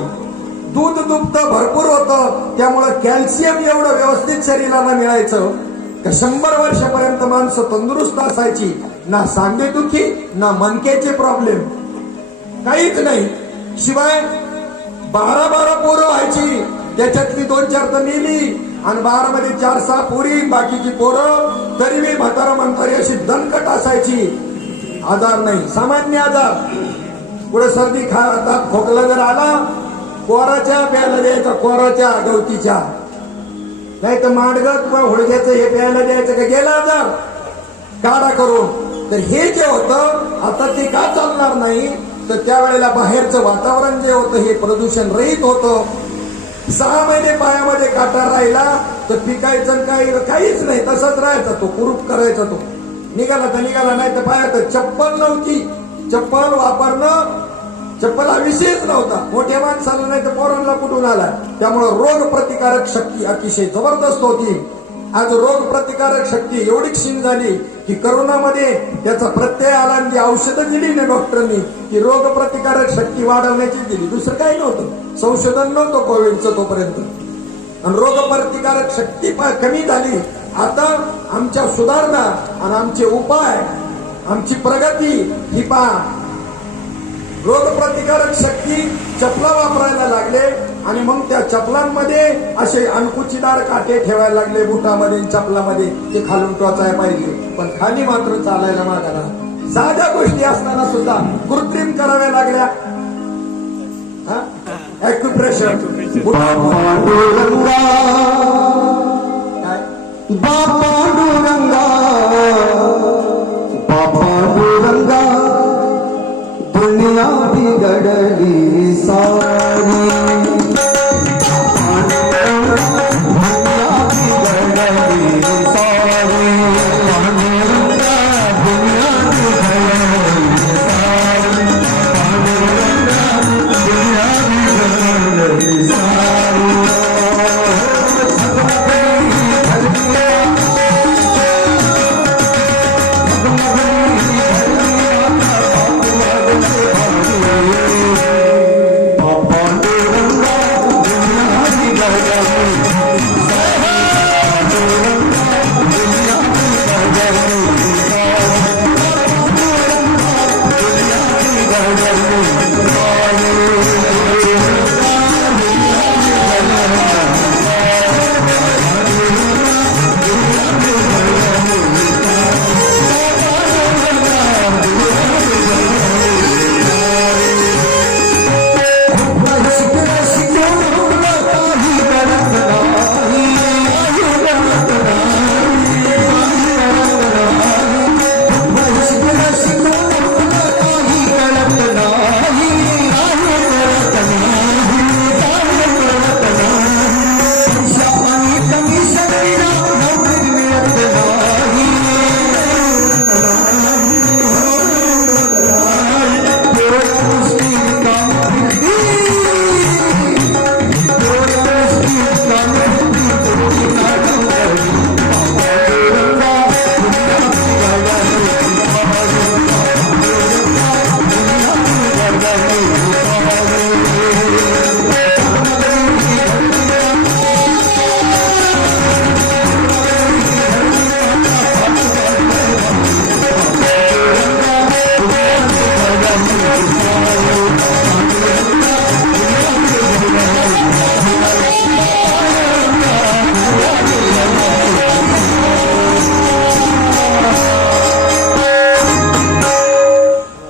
दूध दुभत भरपूर होतं, त्यामुळं कॅल्शियम एवढं व्यवस्थित शरीराला मिळायचं का 100 वर्षापर्यंत माणसं तंदुरुस्त असायची. ना सांधेदुखी, ना मणक्याचे प्रॉब्लेम, काहीच नाही. शिवाय 12 पोरं व्हायची, त्याच्यातली 2-4 तर मेली आणि 12 मध्ये 4-6 पोरी, बाकीची पोरं तरी मी म्हातारी अशी दणकट असायची. आजार नाही, सामान्य आजार. पुढे सर्दी, ताप, खोकला जर आला, कोराच्या प्यायला द्यायचा, कोराच्या गवतीच्या, नाही तर माडगं किंवा होडग्याचं हे प्यायला द्यायचं का गेला आजार काढा करून. तर हे जे होतं आता ते का चालणार नाही, तर त्यावेळेला बाहेरचं वातावरण जे होतं हे प्रदूषण रहित होतं. 6 महिने पायामध्ये काटा राहिला तर पिकायचं काहीच नाही, तसंच राहायचा. तो कुरूप करायचा, तो निघाला तर निघाला, नाही तर पायात चप्पल नव्हती. चप्पल वापरणं, चप्पल हा विषयच नव्हता. मोठ्या माणसाला नाही तर पोरांना कुठून आला. त्यामुळं रोग प्रतिकारक शक्ती अतिशय जबरदस्त होती. आज रोग प्रतिकारक शक्ती एवढी क्षीण झाली की करोनामध्ये त्याचा प्रत्यय आला आणि जी औषधं दिली ना डॉक्टरनी, की रोग प्रतिकारक शक्ती वाढवण्याची दिली. दुसरं काही नव्हतं, संशोधन नव्हतं कोविडचं तोपर्यंत. आणि रोग प्रतिकारक शक्ती कमी झाली. आता आमच्या सुधारणा आणि आमचे उपाय, आमची प्रगती ही पहा. रोगप्रतिकारक शक्ती चपला वापरायला लागले आणि मग त्या चपलांमध्ये असे अणकुचीदार काटे ठेवायला लागले बुटामध्ये चपलामध्ये ते खालून टोचायला पाहिजे पण खाली मात्र चालायला मागाला साध्या गोष्टी असताना सुद्धा कृत्रिम कराव्या लागल्या ऍक्युप्रेशर पांडुरंगा दुनिया बिघडली सारी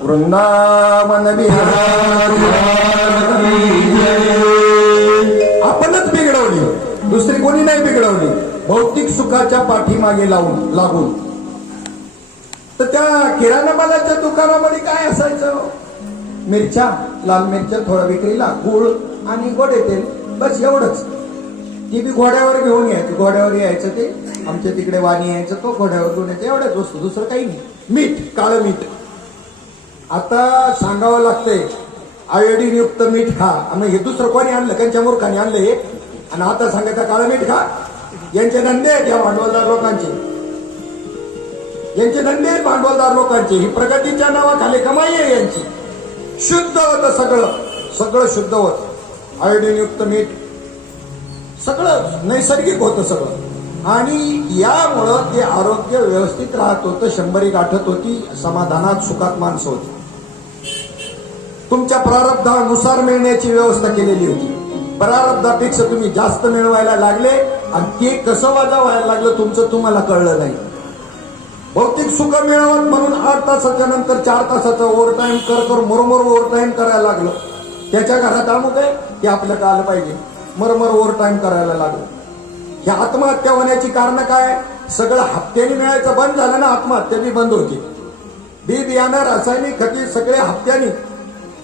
वृंदावन आपणच बिघडवली दुसरी कोणी नाही बिघडवली भौतिक सुखाच्या पाठीमागे लागून तर त्या किराणा मालाच्या दुकानामध्ये काय असायचं मिरच्या लाल मिरच्या थोडा विक्रीला गुळ आणि गोडे तेल बस एवढंच ती बी घोड्यावर घेऊन यायचं घोड्यावर यायचं ते आमच्या तिकडे वाणी यायचं तो घोड्यावर घेऊन यायचं एवढ्याच वस्तू दुसरं काही नाही मीठ काळं मीठ आता सांगावं लागतंय आयोडीन युक्त मीठ खा आणि हे दुसरं कोणी आणलं त्यांच्या मूर्खाने आणलं हे आणि आता सांगायचं काळं मीठ खा यांचे धंदे आहेत या भांडवलदार लोकांचे यांचे धंदे आहेत भांडवलदार लोकांचे ही प्रगतीच्या नावाखाली कमाई आहे यांची शुद्ध होतं सगळं शुद्ध होत आयोडीन युक्त मीठ सगळं नैसर्गिक होतं सगळं आणि यामुळं ते आरोग्य व्यवस्थित राहत होतं 100 गाठत होती समाधानात सुखात माणसं होती तुमच्या प्रारब्धानुसार मिळण्याची व्यवस्था केलेली होती प्रारब्धापेक्षा तुम्ही जास्त मिळवायला लागले आणि ते कसं वजा व्हायला लागलं तुमचं तुम्हाला कळलं नाही भौतिक सुख मिळवत म्हणून 8 तासाच्या नंतर 4 तासाचा ओव्हरटाईम कर मरमर ओव्हरटाईम करायला लागलं त्याच्या घरात अमुक आहे ते आपल्याला आलं पाहिजे मरमर ओव्हरटाईम करायला लागलं हे आत्महत्या होण्याची कारण काय सगळं हप्त्याने मिळायचं बंद झालं ना आत्महत्या बी बंद होती बी बियाणं रासायनिक खते सगळे हप्त्याने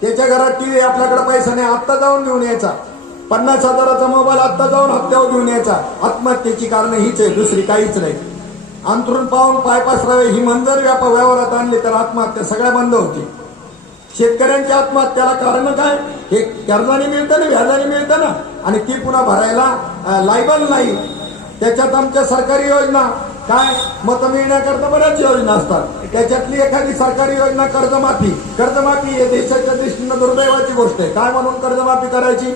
त्याच्या घरात टीव्ही आपल्याकडे पैसा नाही आत्ता जाऊन घेऊन यायचा 50,000चा मोबाईल आत्ता जाऊन हप्त्यावर घेऊन यायचा आत्महत्येची कारण हीच आहे दुसरी काहीच नाही अंथरून पाहून पाय पसरावे ही मंजर व्यवहारात आणली तर आत्महत्या सगळ्या बंद होती शेतकऱ्यांच्या आत्महत्याला कारण काय हे कर्जाने मिळतं ना व्याजाने मिळतं ना आणि ती पुन्हा भरायला लायबल नाही त्याच्यात आमच्या सरकारी योजना काय मत मिळण्याकरता बऱ्याच योजना असतात त्याच्यातली एखादी सरकारी योजना कर्जमाफी हे देशाच्या दृष्टीनं दुर्दैवाची गोष्ट आहे काय म्हणून कर्जमाफी करायची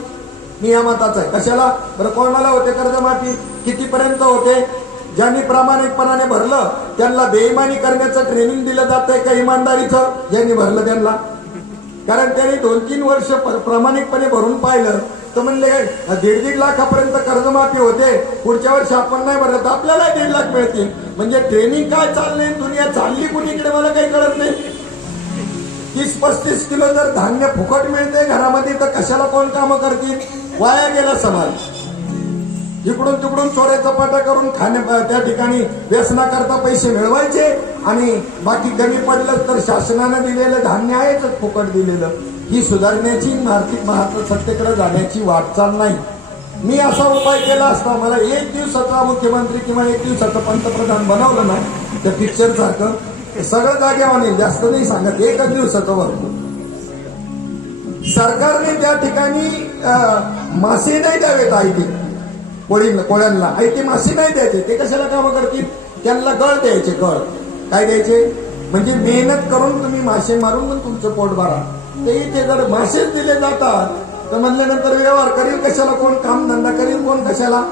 नियमाताच आहे कशाला बरं कोणाला होते कर्जमाफी कितीपर्यंत होते ज्यांनी प्रामाणिकपणाने भरलं त्यांना बेईमानी करण्याचं ट्रेनिंग दिलं जातंय का इमानदारीचं ज्यांनी भरलं त्यांना कारण त्यांनी 2-3 वर्ष प्रामाणिकपणे भरून पाहिलं तर म्हणले 1.5 लाखापर्यंत कर्जमाफी होते, पुढच्या वर्षी आपण नाही भरलं तर आपल्याला 1.5 लाख मिळतील. म्हणजे ट्रेनिंग काय चाललंय, दुनिया चालली कुणीकडे मला काही कळत नाही. 30-35 किलो जर धान्य फुकट मिळते घरामध्ये तर कशाला कोण कामं करतील. वाया गेला समाज. इकडून तिकडून चोऱ्या चपाट्या करून त्या ठिकाणी व्यसनाकरता पैसे मिळवायचे आणि बाकी कमी पडलं तर शासनानं दिलेलं धान्य आहेच फुकट दिलेलं. ही सुधारण्याची आर्थिक महासत्तेकडे जाण्याची वाटचाल नाही. मी असा उपाय केला असता, मला 1 दिवसाचा मुख्यमंत्री किंवा 1 दिवसाचं पंतप्रधान बनवलं ना त्या पिक्चर सारखं सगळं जाग्यावर नाही, जास्त नाही सांगत, 1 दिवसाचं भरपूर. सरकारने त्या ठिकाणी मासे नाही द्यावेत आयते कोळ्यांना, आयते मासे नाही द्यायचे. ते कशाला कामं करतील, त्यांना गळ द्यायचे. गळ काय द्यायचे म्हणजे मेहनत करून तुम्ही मासे मारून पण तुमचं पोट भरा. ते इथे जर मासेच दिले जातात तर म्हणल्यानंतर व्यवहार करील कशाला कोण, कामधंदा करील कोण कशाला.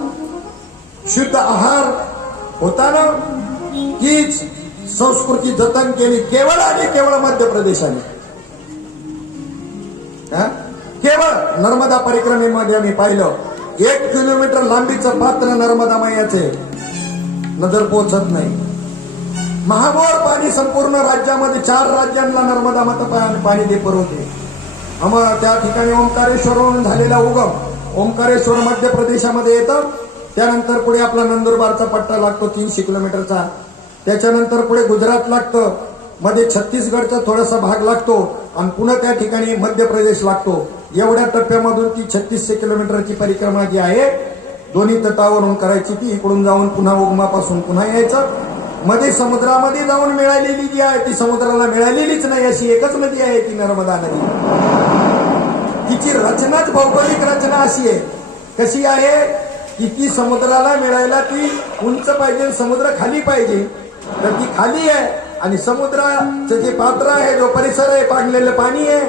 शुद्ध आहार होताना हीच संस्कृती जतन केली केवळ आणि केवळ मध्य प्रदेशाने. केवळ नर्मदा परिक्रमेमध्ये आम्ही पाहिलं 1 किलोमीटर लांबीचं पात्र नर्मदा मैयाचे नजर पोहोचत नाही. महाबोर पाणी संपूर्ण राज्यामध्ये 4 राज्यांना नर्मदा पाणी ते पुरवते. आम्हाला त्या ठिकाणी ओंकारेश्वरवरून झालेला उगम, ओंकारेश्वर मध्य प्रदेशामध्ये येतं. त्यानंतर पुढे आपला नंदुरबारचा पट्टा लागतो 300 किलोमीटरचा. त्याच्यानंतर पुढे गुजरात लागतं, मध्ये छत्तीसगडचा थोडासा भाग लागतो आणि पुन्हा त्या ठिकाणी मध्य प्रदेश लागतो. एवढ्या टप्प्यामधून ती 3600 किलोमीटरची परिक्रमा जी आहे दोन्ही तटावरून करायची. ती इकडून जाऊन पुन्हा उगमापासून पुन्हा यायचं. मध्ये समुद्रामध्ये जाऊन मिळालेली जी आहे ती समुद्राला मिळालेलीच नाही अशी एकच नदी आहे ती नर्मदा नदी. तिची रचनाच भौगोलिक रचना अशी आहे. कशी आहे की ती समुद्राला मिळायला ती उंच पाहिजे, समुद्र खाली पाहिजे. तर ती खाली आहे आणि समुद्राचं जे पात्र आहे, जो परिसर आहे, पाडलेलं पाणी आहे,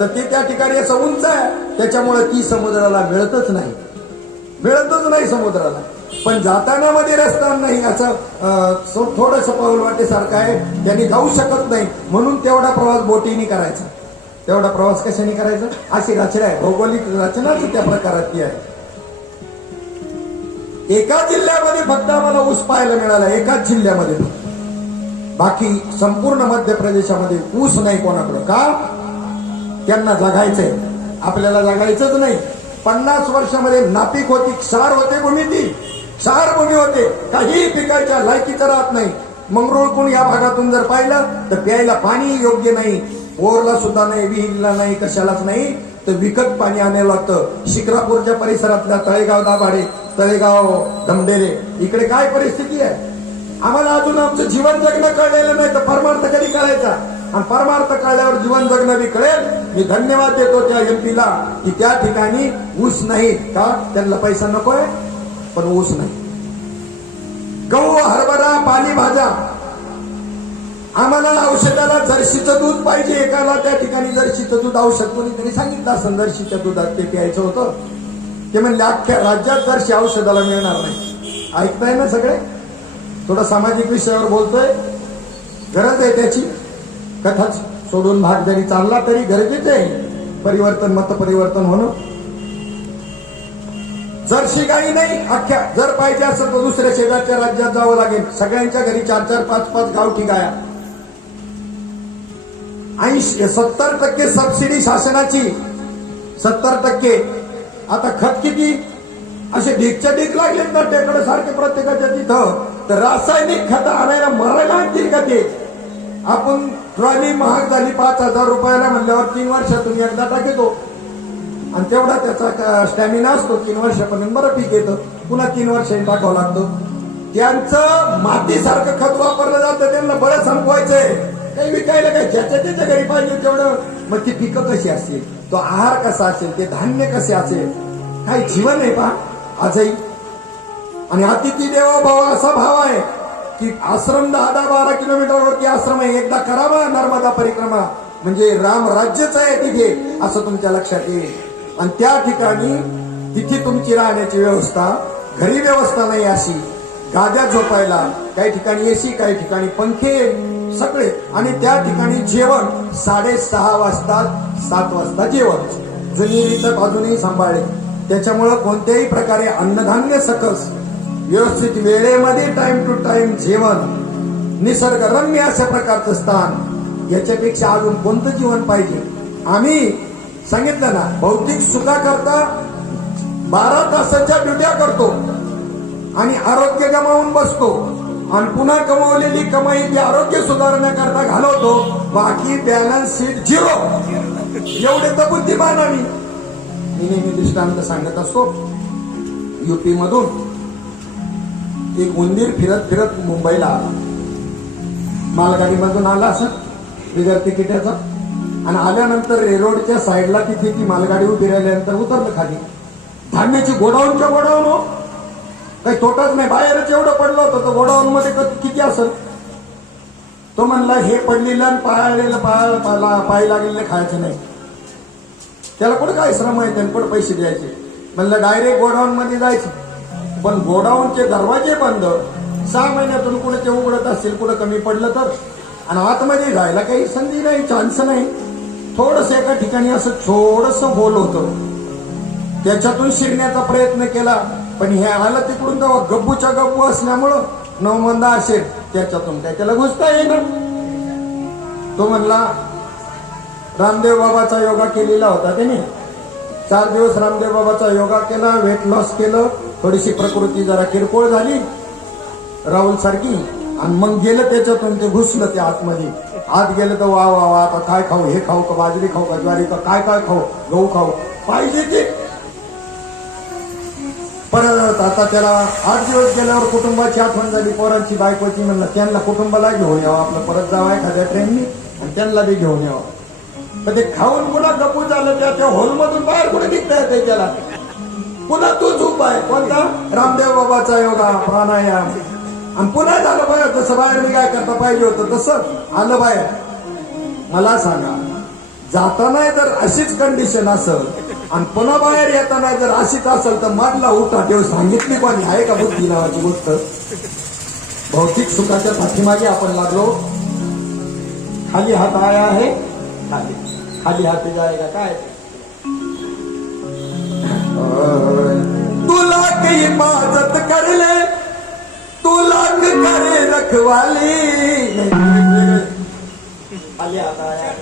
तर ते त्या ठिकाणी असं उंच आहे. त्याच्यामुळे ती समुद्राला मिळतच नाही समुद्राला. पण जाताना मध्ये रस्ता नाही असं थोडंसं पाऊल वाटेसारखं आहे, त्यांनी जाऊ शकत नाही. म्हणून तेवढा प्रवास बोटीने करायचा. तेवढा प्रवास कशाने करायचा, अशी रचना आहे, भौगोलिक रचनाच त्या प्रकारातली आहे. एका जिल्ह्यामध्ये फक्त आम्हाला ऊस पाहायला मिळाला, एकाच जिल्ह्यामध्ये. बाकी संपूर्ण मध्य प्रदेशामध्ये ऊस नाही कोणाकडं. का, त्यांना जगायचंय, आपल्याला जगायचंच नाही. 50 वर्षामध्ये नापीक होती, क्षार होते भूमी, ती क्षार भूमी होते, काही पिकायच्या लायकीचं राहत नाही. मंगरुळकुंड या भागातून जर पाहिलं तर प्यायला पाणी योग्य नाही, बोरला सुद्धा नाही, विहिरीला नाही, कशालाच नाही, तर विकत पाणी आणायला लागतं. शिक्रापूरच्या परिसरातल्या तळेगाव दाभाडे, तळेगाव धमडेरे इकडे काय परिस्थिती आहे. आम्हाला अजून आमचं जीवन जगणं कळलेलं नाही, तर परमार्थ कधी कळायचा. आणि परमार्थ कळल्यावर जीवन जगणं बी कळेल. मी धन्यवाद देतो त्या एमपीला की त्या ठिकाणी ऊस नाही. का, त्यांना पैसा नकोय पण ऊस नाही. गहू, हरभरा, पालेभाज्या. आम्हाला औषधाला जर्शीचं दूध पाहिजे. एकाला त्या ठिकाणी जर्शीचं दूध औषध कोणीतरी सांगितलं असं जर्शीच्या दुधात ते प्यायचं होतं. ते म्हणले अख्ख्या राज्यात जर्शी औषधाला मिळणार नाही. ऐकताय ना सगळे, थोडा सामाजिक विषयावर बोलतोय, गरज आहे त्याची. कथाच सोडून भाग जरी चालला तरी गरजेचं आहे परिवर्तन, मत परिवर्तन होणं. जर्शी गाई नाही अख्ख्या, जर पाहिजे असेल तर दुसऱ्या शेजारच्या राज्यात जावं लागेल. सगळ्यांच्या घरी 4-4, 5-5 गावठी गाया. 70% सबसिडी शासनाची, 70%. आता खत किती, असे ढीकच्या ढीक लागले ना टेकडे सारखे प्रत्येकाच्या तिथं. तर रासायनिक खत आणायला मरायला आणतील का ते. आपण ट्रॉली महाग झाली 5,000 रुपयाला म्हणल्यावर 3 वर्षातून एकदा टाकतो आणि तेवढा त्याचा स्टॅमिना असतो. 3 वर्षापर्यंत बरं पीक येतं, पुन्हा 3 वर्षांनी टाकावं लागतं. त्यांचं मातीसारखं खत वापरलं जातं, त्यांना बळं संपवायचंय. काही विकायला काय, ज्याच्या त्याच्या घरी पाहिजे तेवढं. मग ती पिकं कशी असतील, तो आहार कसा असेल, ते धान्य कसे असेल, काही जीवन आहे पहा आजही. आणि अतिथी देवो भव असा भाव आहे की आश्रम 10-12 किलोमीटरवरती आश्रम आहे. एकदा करावा नर्मदा परिक्रमा, म्हणजे राम राज्यच आहे तिथे असं तुमच्या लक्षात येईल. आणि त्या ठिकाणी तिथे तुमची राहण्याची व्यवस्था, घरी व्यवस्था नाही अशी, गाद्या झोपायला, काही ठिकाणी एसी, काही ठिकाणी पंखे, सगळे. आणि त्या ठिकाणी जेवण 6:30 वाजता 7 वाजता जेवण जुनी रीत अजूनही सांभाळले. त्याच्यामुळं कोणत्याही प्रकारे अन्नधान्य सकस व्यवस्थित वेळेमध्ये टाइम टू टाइम जेवण, निसर्गरम्य अशा प्रकारचं स्थान, याच्यापेक्षा अजून कोणतं जीवन पाहिजे. आम्ही सांगितलं ना, भौतिक सुखाकरता 12 तासाच्या ड्युट्या करतो आणि आरोग्य गमावून बसतो आणि पुन्हा कमावलेली कमाई ती आरोग्य सुधारण्याकरता घालवतो. बाकी बॅलन्स शीट 0. एवढे तर बुद्धिमान आम्ही. मी नेहमी दृष्टांत सांगत असतो. युपी मधून एक उंदीर फिरत फिरत मुंबईला आला. मालगाडीमधून आला असं बिगर तिकिटाचा, आणि आल्यानंतर रोडच्या साईडला तिथे ती मालगाडी उभी राहिल्यानंतर उतरलं खाली. धान्याची गोडाऊनच्या गोडाऊन हो, काही तोटाच नाही. बाहेरच एवढं पडलं होतं तर गोडाऊन मध्ये किती असेल. तो म्हणला हे पडलेलं आणि पाय लागलेलं खायचं नाही. त्याला कुठं काय श्रम आहे, त्यांना कुठं पैसे द्यायचे. म्हणलं डायरेक्ट गोडाऊन मध्ये जायचं. पण गोडाऊनचे दरवाजे बंद. 6 महिन्यातून कुठे ते उघडत असतील, कुठं कमी पडलं तर. आणि आतमध्ये जायला काही संधी नाही, चान्स नाही. थोडस एका ठिकाणी असं थोडस होल होतं, त्याच्यातून शिरण्याचा प्रयत्न केला. पण हे आलं तिकडून तेव्हा गब्बूच्या गब्बू असल्यामुळं नवमंदा असेल, त्याच्यातून काय त्याला घुसता येईना. तो म्हणला रामदेव बाबाचा योगा केलेला होता त्याने. 4 दिवस रामदेव बाबाचा योगा केला, वेट लॉस केलं, थोडीशी प्रकृती जरा किरकोळ झाली राहुल सारखी, आणि मग गेलं त्याच्यातून ते घुसलं त्या आतमध्ये. आत गेलं तर वा वा वा, आता काय खाऊ, हे खाऊ का, बाजरी खाऊ का, ज्वारी का, काय काय खाऊ, गहू खाऊ, पाहिजे ते. परत आता त्याला 8 दिवस गेल्यावर कुटुंबाची आठवण झाली, पोरांची, बायकोची. म्हणलं त्यांना कुटुंबाला घेऊन यावं आपलं, परत जावं एखाद्या ट्रेननी आणि त्यांना बी घेऊन यावं. पण ते खाऊन पुन्हा गप्पू झालं, त्या हॉलमधून बाहेर कुठे निघता येते त्याला. पुन्हा तोच उपाय कोणता, रामदेव बाबाचा योगा, प्राणायाम. आणि पुन्हा झालं बाहेर, जसं बाहेर निघाय करता पाहिजे होतं तसं आलं बाहेर. मला सांगा, जाताना जर अशीच कंडिशन असेल आणि पुन्हा बाहेर येताना जर अशीच असेल तर मधला उठा ठेव सांगितली कोणी आहे का बुद्धी नावाची गोष्ट. भौतिक सुखाच्या पाठीमागे आपण लागलो. खाली हात आया आहे, खाली खाली हात जाएगा काय. तुला की हिफाजत कर ले, तुला करे रखवाली. खाली हात आया.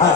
हा.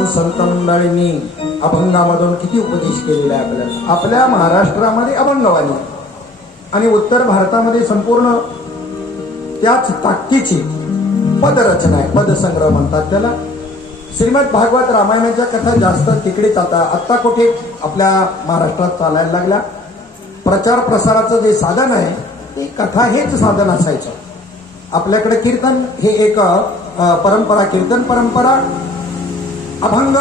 म्हणून संत मंडळींनी अभंगामधून किती उपदेश केलेला आहे आपल्याला. आपल्या महाराष्ट्रामध्ये अभंगवाणी आणि उत्तर भारतामध्ये संपूर्ण त्याच ताकदीची पदरचना आहे, पदसंग्रह म्हणतात त्याला. श्रीमद भागवत रामायणाच्या कथा जास्त तिकडे चालतात. आत्ता कुठे आपल्या महाराष्ट्रात चालायला लागल्या. प्रचार प्रसाराचं जे साधन आहे ते कथा हेच साधन असायचं. आपल्याकडे कीर्तन हे एक परंपरा, कीर्तन परंपरा, अभंग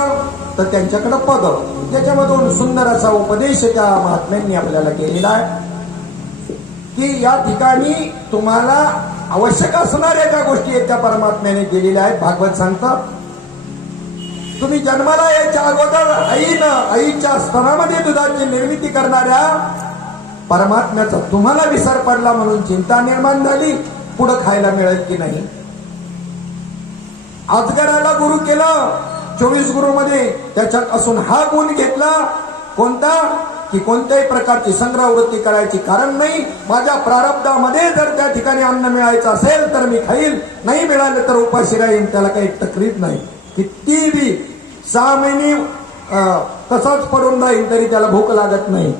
तर त्यांच्याकडे पद. त्याच्यामधून सुंदर असा उपदेश त्या महात्म्यांनी आपल्याला केलेला आहे की या ठिकाणी तुम्हाला आवश्यक असणाऱ्या ज्या गोष्टी आहेत त्या परमात्म्याने केलेल्या आहेत. भागवत सांगतं तुम्ही जन्माला यायच्या अगोदर आईच्या स्तनामध्ये दुधाची निर्मिती करणाऱ्या परमात्म्याचा तुम्हाला विसर पडला म्हणून चिंता निर्माण झाली, पुढं खायला मिळेल की नाही. अजगराला गुरु केलं 24 गुरुमध्ये, त्याच्यात असून हा गुण घेतला कोणता की कोणत्याही प्रकारची संग्रहवृत्ती करायची कारण नाही. माझ्या प्रारब्धामध्ये जर त्या ठिकाणी अन्न मिळायचं असेल तर मी खाईल, नाही मिळालं तर उपाशी राहील. त्याला काही तक्रीर नाही. किती बी 6 महिने तसाच पडून राहील तरी त्याला भूक लागत नाही.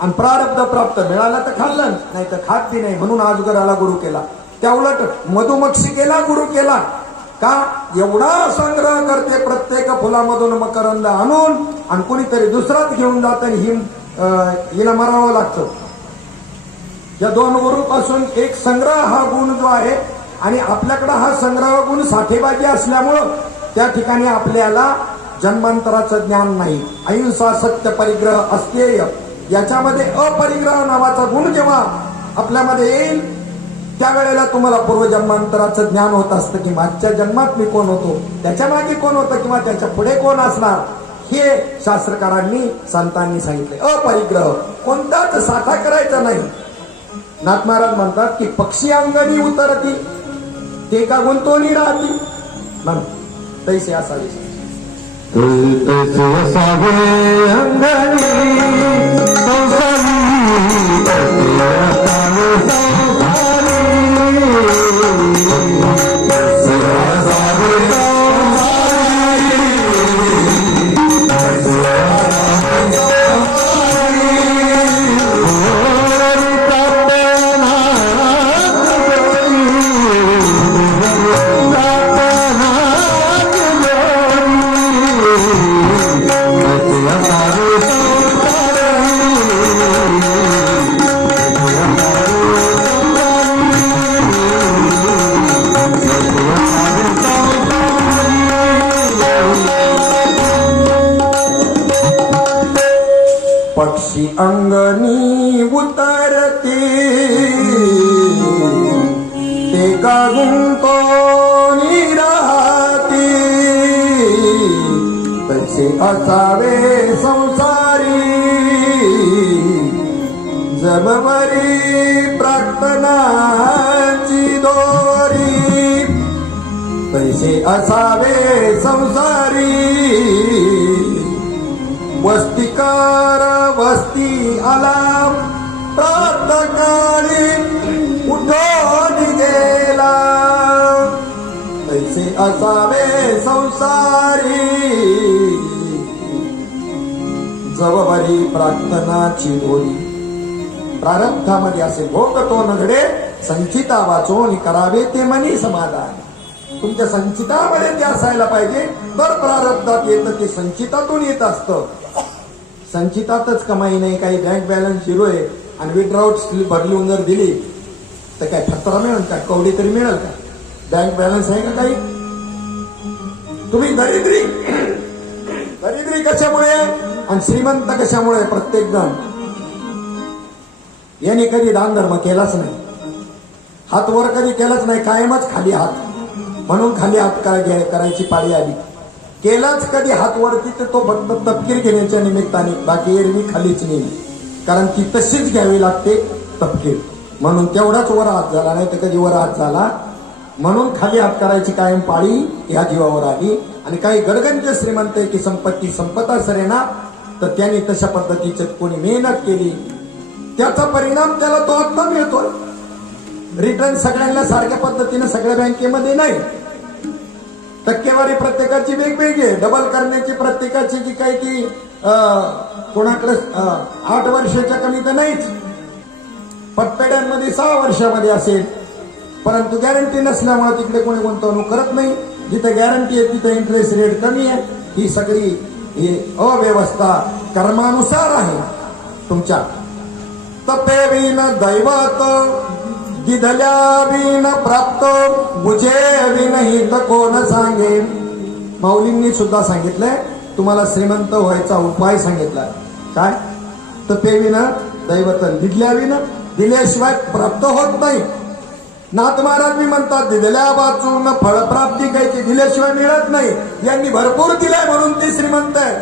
आणि प्रारब्ध प्राप्त मिळाला तर खाल्लं, नाही तर खात बी नाही. म्हणून अजगराला गुरु केला. त्या उलट मधुमक्षिकेला गुरु केला का एवढा संग्रह करते प्रत्येक फुलामधून मकरंद आणून आणि कुणीतरी दुसराच घेऊन जात आणि हिला मरावं लागतं. या 2 गुरुपासून एक संग्रह हा गुण जो आहे आणि आपल्याकडे हा संग्रह गुण साठेबाजी असल्यामुळं त्या ठिकाणी आपल्याला जन्मांतराचं ज्ञान नाही. अहिंसा सत्य परिग्रह अस्तेय याच्यामध्ये अपरिग्रह नावाचा गुण जेव्हा आपल्यामध्ये येईल त्यावेळेला तुम्हाला पूर्वजन्मांतराचं ज्ञान होत असतं की मागच्या जन्मात मी कोण होतो, त्याच्या मागे कोण होतं किंवा त्याच्या पुढे कोण असणार हे शास्त्रकारांनी संतांनी सांगितले. अपरिग्रह कोणताच साठा करायचा नाही. नाथ महाराज म्हणतात की पक्षी अंगणी उतरती ते का गुंतवणी राहती म्हणून तैसे असावे. पक्षी अंगणी उतरते ते का गुंतवणी राहती तसे असावे संसारी जबवरी प्रार्थनाची दोरी तसे असावे संसारी वस्तिकार वस्ती आला प्रातकाळी उठून गेला तैसे असावे संसारी जवळी प्रार्थनाची दोरी. प्रारब्धामध्ये असे भोग तो नगडे संचिता वाचून करावे ते मनी समाधान. तुमच्या संचितामध्ये ते असायला पाहिजे तर प्रारब्धात येतं ते संचितातून येत असतं. संचितातच कमाई नाही. काही बँक बॅलन्स झिरो आहे आणि विड्रॉट स्लिप बदलून जर दिली तर काय फत्रा मिळेल का, कवडी तरी मिळेल का? बँक बॅलन्स आहे का काही? तुम्ही दरिद्री कशामुळे आणि श्रीमंत कशामुळे? प्रत्येक जण यांनी कधी दान धर्म केलाच नाही, हात वर कधी केलाच नाही, कायमच खाली हात. म्हणून खाली हात करायची पाळी आली. केलाच कधी हात वरती तर तो फक्त तपकीर घेण्याच्या निमित्ताने, बाकी एरवी खालीच नाही. कारण ती तशीच घ्यावी लागते तपकीर. म्हणून तेवढाच वर हात झाला, नाही तर कधी वर हात झाला. म्हणून खाली हात करायची कायम पाळी या जीवावर आली. आणि काही गडगंज श्रीमंत की संपत्ती संपता सरेना तर त्यांनी तशा पद्धतीची कोणी मेहनत केली त्याचा परिणाम त्याला तो आत्ता मिळतो. रिटर्न सगळ्यांना सारख्या पद्धतीने सगळ्या बँकेमध्ये नाही. टक्केवारी प्रत्येकाची वेगवेगळी आहे. डबल करण्याची प्रत्येकाची जी काही ती कोणाकडे 8 वर्षाच्या कमी तर नाहीच, पतपेढ्यांमध्ये 6 वर्षामध्ये असेल. परंतु गॅरंटी नसल्यामुळे तिकडे कोणी गुंतवणूक करत नाही. जिथे गॅरंटी आहे तिथे इंटरेस्ट रेट कमी आहे. ही सगळी ही अव्यवस्था कर्मानुसार आहे. तुमच्या तपे विन दैवत दिधल्या विन प्राप्त बुझे विनहित कोण सांगे. माऊलींनी सुद्धा सांगितलंय, तुम्हाला श्रीमंत व्हायचा उपाय सांगितला. काय? तपे विन दैवत दिधल्या विन, दिल्याशिवाय प्राप्त होत नाही. नाथ महाराज मी म्हणतात, दिलेल्या वाचून फळप्राप्ती काही दिल्याशिवाय मिळत नाही. यांनी भरपूर दिलाय म्हणून ते श्रीमंत आहे.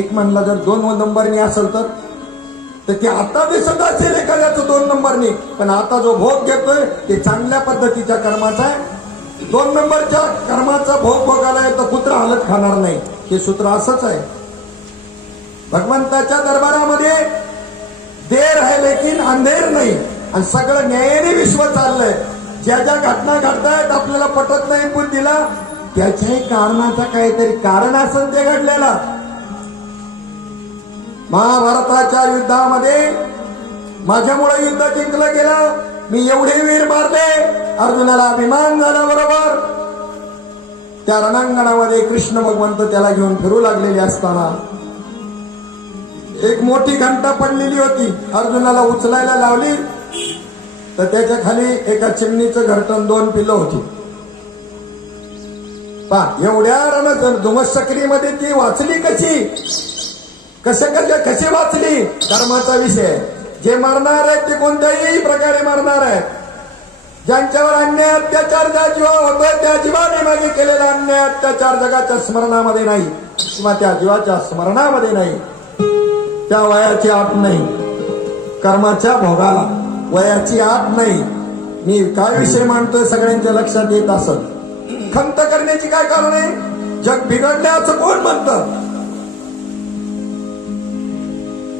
एक म्हणला जर 2 नंबरनी असेल तर ते आता दिसत असेल एखाद्याचं 2 नंबरनी, पण आता जो भोग घेतोय ते चांगल्या पद्धतीच्या कर्माचा आहे. 2 नंबरच्या कर्माचा भोग भोगायला तर कुत्रा हालत खाणार नाही. हे सूत्र असंच आहे. भगवंताच्या दरबारामध्ये देर आहे लेकिन अंधेर नाही. आणि सगळं न्यायाने विश्व चाललंय. ज्या ज्या घटना घडतायत आपल्याला पटत नाही बुद्धीला, त्याच्याही कारणाचा काहीतरी कारण असेल ते घडलेला. महाभारताच्या युद्धामध्ये माझ्यामुळे युद्ध जिंकलं गेलं. मी एवढे वीर मारले, अर्जुनाला अभिमान झाला. बरोबर त्या रणांगणामध्ये कृष्ण भगवंत त्याला घेऊन फिरू लागलेले असताना एक मोठी घंटा पडलेली होती. अर्जुनाला उचलायला लावली तर त्याच्या खाली एका चिमणीचं घरटण 2 पिल्लं होती. एवढ्या धुमश्चक्रीमध्ये ती वाचली कशी? कशी वाचली? धर्माचा विषय. जे मरणार आहेत ते कोणत्याही प्रकारे मरणार आहेत. ज्यांच्यावर अन्याय अत्याचार ज्या जीवा होतोय त्या जीवाने मागे केलेला अन्याय अत्याचार जगाच्या स्मरणामध्ये नाही किंवा त्या जीवाच्या स्मरणामध्ये नाही. त्या वयाची आठ नाही. कर्माच्या भोगाला वयाची आठ नाही. मी काय विषय मांडतोय सगळ्यांच्या लक्षात येत असत. खंत करण्याची काय कारण आहे? जग बिघडले असं कोण म्हणतं?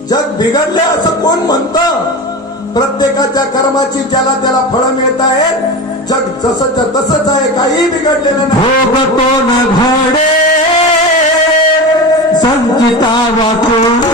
जग बिघडले असं कोण म्हणतं? प्रत्येकाच्या कर्माची ज्याला त्याला फळं मिळत आहेत. जग जसंच्या तसंच आहे, काही बिघडलेलं नाही. भोगतो घडे संचिता वाचून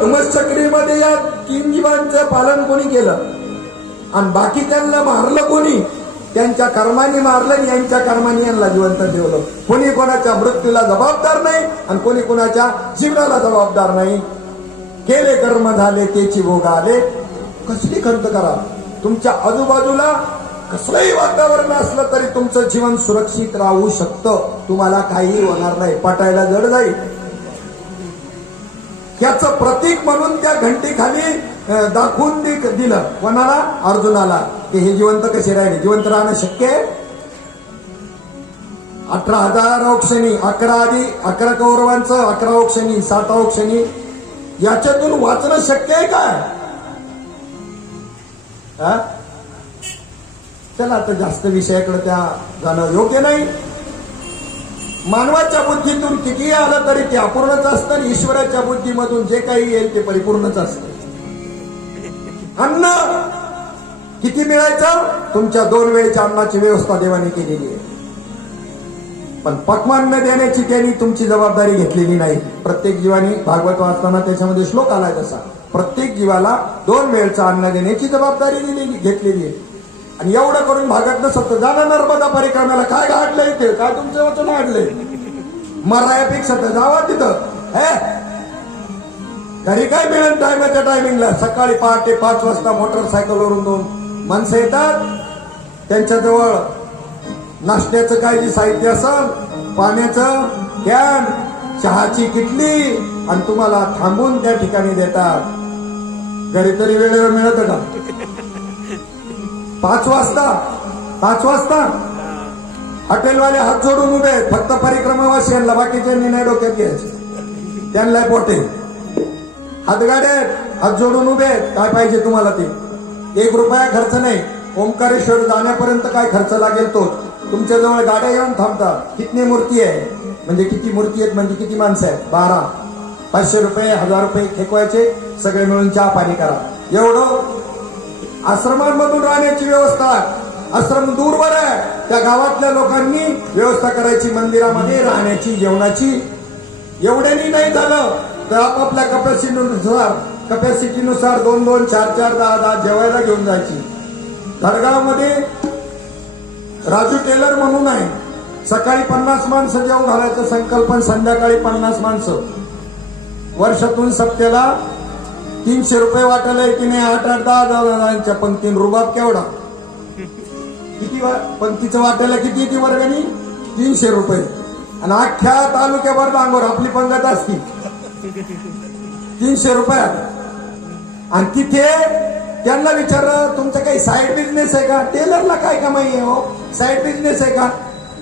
धुमश्चक्रीमध्ये या 3 जीवांचं पालन कोणी केलं आणि बाकी त्यांना मारलं कोणी? त्यांच्या कर्माने मारलं आणि यांच्या कर्माने यांना जिवंत ठेवलं. कोणी कोणाच्या मृत्यूला जबाबदार नाही आणि कोणी कोणाच्या जीवनाला जबाबदार नाही. केले कर्म झाले त्याची भोग आले. कसली खंत करा? तुमच्या आजूबाजूला कसलंही वातावरण असलं तरी तुमचं जीवन सुरक्षित राहू शकतं. तुम्हाला काही होणार नाही. पटायला जड जाईल. याचं प्रतीक म्हणून त्या घंटेखाली दाखवून दिलं कोणाला? अर्जुनाला, की हे जिवंत कसे राहिले. जिवंत राहणं शक्य आहे? 18,000 औक्षणी, 11 कौरवांचं, 11 औक्षणी, 7 औक्षणी, याच्यातून वाचणं शक्य आहे काय? चला आता जास्त विषयाकडे त्या जाणं योग्य नाही. मानवाच्या बुद्धीतून किती आलं तरी ते अपूर्णच असतं आणि ईश्वराच्या बुद्धीमधून जे काही येईल ते परिपूर्णच असतं. अन्न किती मिळायचं? तुमच्या 2 वेळेच्या अन्नाची व्यवस्था देवाने केलेली आहे, पण पक्वान न देण्याची त्यांनी तुमची जबाबदारी घेतलेली नाही. प्रत्येक जीवाने, भागवत वाचताना त्याच्यामध्ये श्लोक आलाय तसा, प्रत्येक जीवाला 2 वेळचं अन्न देण्याची जबाबदारी घेतलेली आहे. आणि एवढं करून भागत नसत जाणा नर्मदा परिक्रमाला, काय गाडलंय ते, काय तुमचं वचन वाढलंय? मरायापेक्षा तर जावा तिथं. घरी काय मिळेल टायमाच्या टायमिंगला? सकाळी पहाटे 5 वाजता मोटरसायकलवरून 2 माणसं येतात, त्यांच्याजवळ नाश्त्याचं काय जे साहित्य असेल, पाण्याचं कॅन, चहाची किटली, आणि तुम्हाला थांबून त्या ठिकाणी देतात. घरी तरी वेळेवर मिळत का? 5 वाजता हॉटेलवाले हात जोडून उभे आहेत, फक्त परिक्रमावासियांना, बाकीच्यांनी नाही डोक्यात घ्यायचे, त्यांना पोटे. हातगाडे हात जोडून उभे आहेत, काय पाहिजे तुम्हाला ते? 1 रुपया खर्च नाही. ओंकारेश्वर जाण्यापर्यंत काय खर्च लागेल तो. तुमच्याजवळ गाड्या येऊन थांबतात. किती मूर्ती आहे म्हणजे किती मूर्ती आहेत म्हणजे किती माणसं आहेत? 12. 500 रुपये 1000 रुपये फेकवायचे, सगळे मिळून चहा पाणी करा. एवढं. आश्रमांमधून राहण्याची व्यवस्था, आश्रम दूरवर आहे, त्या गावातल्या लोकांनी व्यवस्था करायची, मंदिरामध्ये राहण्याची, जेवणाची. एवढ्यानी नाही झालं तर आपापल्या कपॅसिटीनुसार 2-2, 4-4, 10-10 जेवायला घेऊन जायची. धडगावमध्ये राजू टेलर म्हणून आहे, सकाळी 50 माणसं जेवू घालायचं संकल्पन, संध्याकाळी 50 माणसं. वर्षातून सप्त्याला 300 रुपये वाटायला की नाही? 8-8, 10 जणांच्या पंक्तीन. रुबाब केवढा? किती पंक्तीचं वाटायला किती येते वर्गणी? 300 रुपये. आणि अख्ख्या तालुक्यावर डांगोर आपली पंगत असती 300 रुपयात. आणि तिथे त्यांना विचारलं, तुमचं काही साईड बिझनेस आहे का? टेलरला काय कमाई आहे हो? साईड बिझनेस आहे का?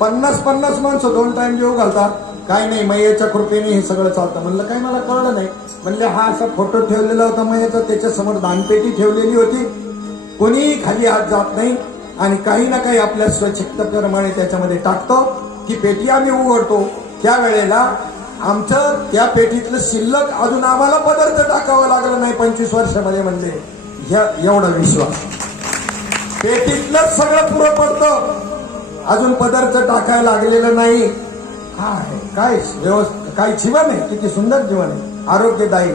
50 माणसं 2 टाइम जेवू घालतात. काय नाही, मैयाच्या कृपेने हे सगळं चालतं. म्हणलं काय, मला कळलं नाही. म्हणले हा असा फोटो ठेवलेला होता मैयाचा, त्याच्यासमोर दानपेटी ठेवलेली होती, कोणी खाली हात जात नाही, आणि काही ना काही आपल्या स्वच्छतेप्रमाणे त्याच्यामध्ये टाकतो. ती पेटी आम्ही उघडतो, त्यावेळेला आमचं त्या पेटीतलं शिल्लक अजून आम्हाला पदार्थ टाकावं लागलं नाही 25 वर्षामध्ये. म्हणले एवढा विश्वास. पेटीतलं सगळं पुरं पडतं, अजून पदार्थ टाकायला लागलेलं नाही. काय व्यवस्था, काय जीवन आहे, किती सुंदर जीवन आहे, आरोग्यदायी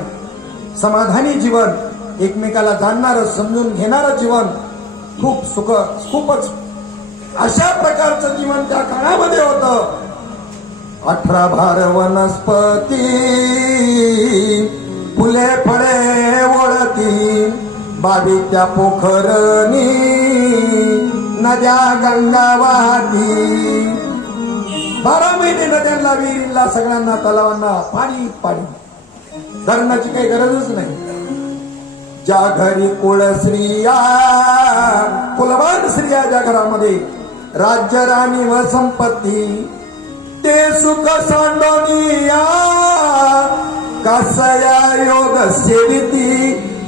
समाधानी जीवन, एकमेकाला जाणणारं, समजून घेणारं जीवन, खूपच अशा प्रकारचं जीवन त्या काळामध्ये होतं. 18 भार वनस्पती, फुले फळे ओळती, 22 त्या पोखरणी, नद्या गंगा वाहती. 12 महिने नद्यांना, विहिरीला, सगळ्यांना, तलावांना पाणी. धरणाची काही गरजच नाही. ज्या घरी कुळ स्त्रिया, कुलवान स्त्रिया ज्या घरामध्ये, राज्य राणी व संपत्ती, ते सुख सांडोनिया, कसया योग सेविती.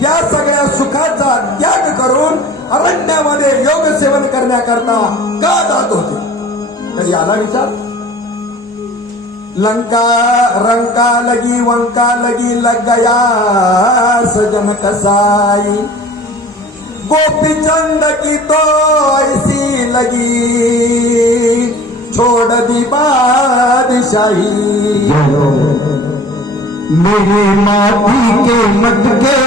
या सगळ्या सुखाचा त्याग करून अरण्यामध्ये योग सेवन करण्याकरता का जात होते? कधी आला विचार? लंका रंका लगी वंका लगी लग गया सजन कसाई, गोपी चंद की तो ऐसी लगी, छोड़ दी बादशाही. मेरे माटी के मटके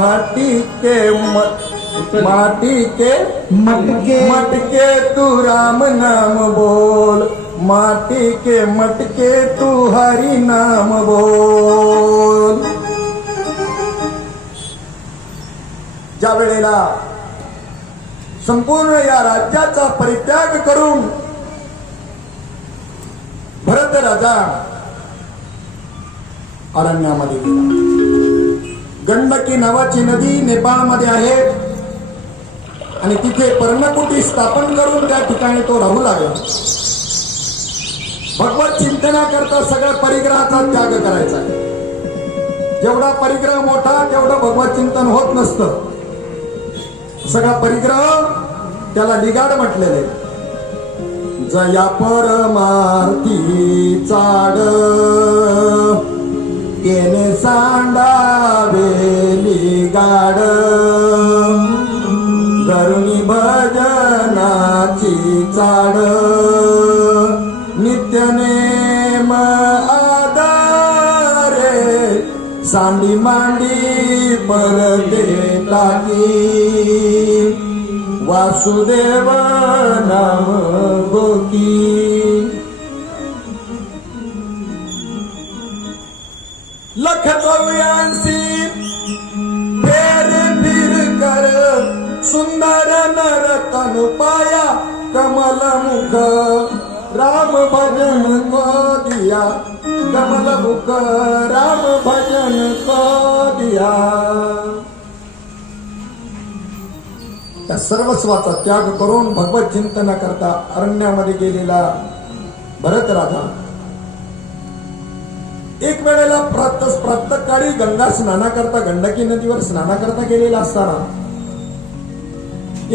माटी के मटके मटके तू राम नाम बोल, माटी के मटके तू हरि नाम बोल. ज्या वेळेला संपूर्ण या राज्याचा परित्याग करून भरत राजा अरण्यामध्ये गेला. गंडकी नावाची नदी नेपाळमध्ये आहे आणि तिथे पर्णकुटी स्थापन करून त्या ठिकाणी तो राहू लागला. भगवत चिंतनाकरता सगळ्या परिग्रहाचा त्याग करायचा. जेवढा परिग्रह मोठा तेवढं भगवत चिंतन होत नसतं. सगळा परिग्रह त्याला लिगाड म्हटलेले. जया परमार्थी चाड केने सांडावे लिगाड, करुणी भजनाची चाड नित्य नेम आधारे, सांडी मांडी परते टाकी, वासुदेव नाम गोकी. लख 84 फेर फिर कर, सुंदर नर तनु पाया, कमल मुख राम भजन को दिया, कमल मुख राम भजन को दिया. त्या सर्वस्वाचा त्याग करून भगवत चिंतनाकरता अरण्यामध्ये गेलेला भरत राजा एक वेळेला प्रातःकाळी गंगा स्नानाकरता गंडकी नदीवर स्नानाकरता गेलेला असताना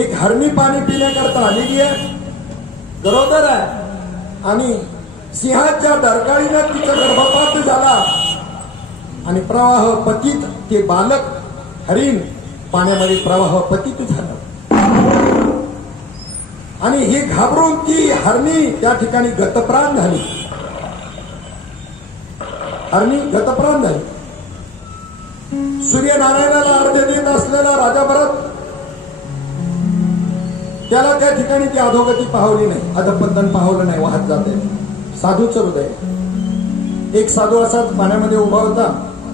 एक हरणी पाणी पिण्याकरता आलेली आहे. गरोदर आहे आणि सिंहाच्या डरकाळीनं तिचा गर्भपात झाला आणि प्रवाह पतित ते बालक हरिण पाण्यामध्ये प्रवाह पतित झालं आणि ही घाबरून ती हरणी त्या ठिकाणी गतप्राण झाली. हरणी गतप्राण झाली. सूर्यनारायणाला अर्घ्य देत असलेला राजा भरत त्याला त्या ठिकाणी ती अधोगती पाहवली नाही, अधपतन पाहवलं नाही, वाहत जाते. साधूचं हृदय. एक साधू असाच पाण्यामध्ये उभा होता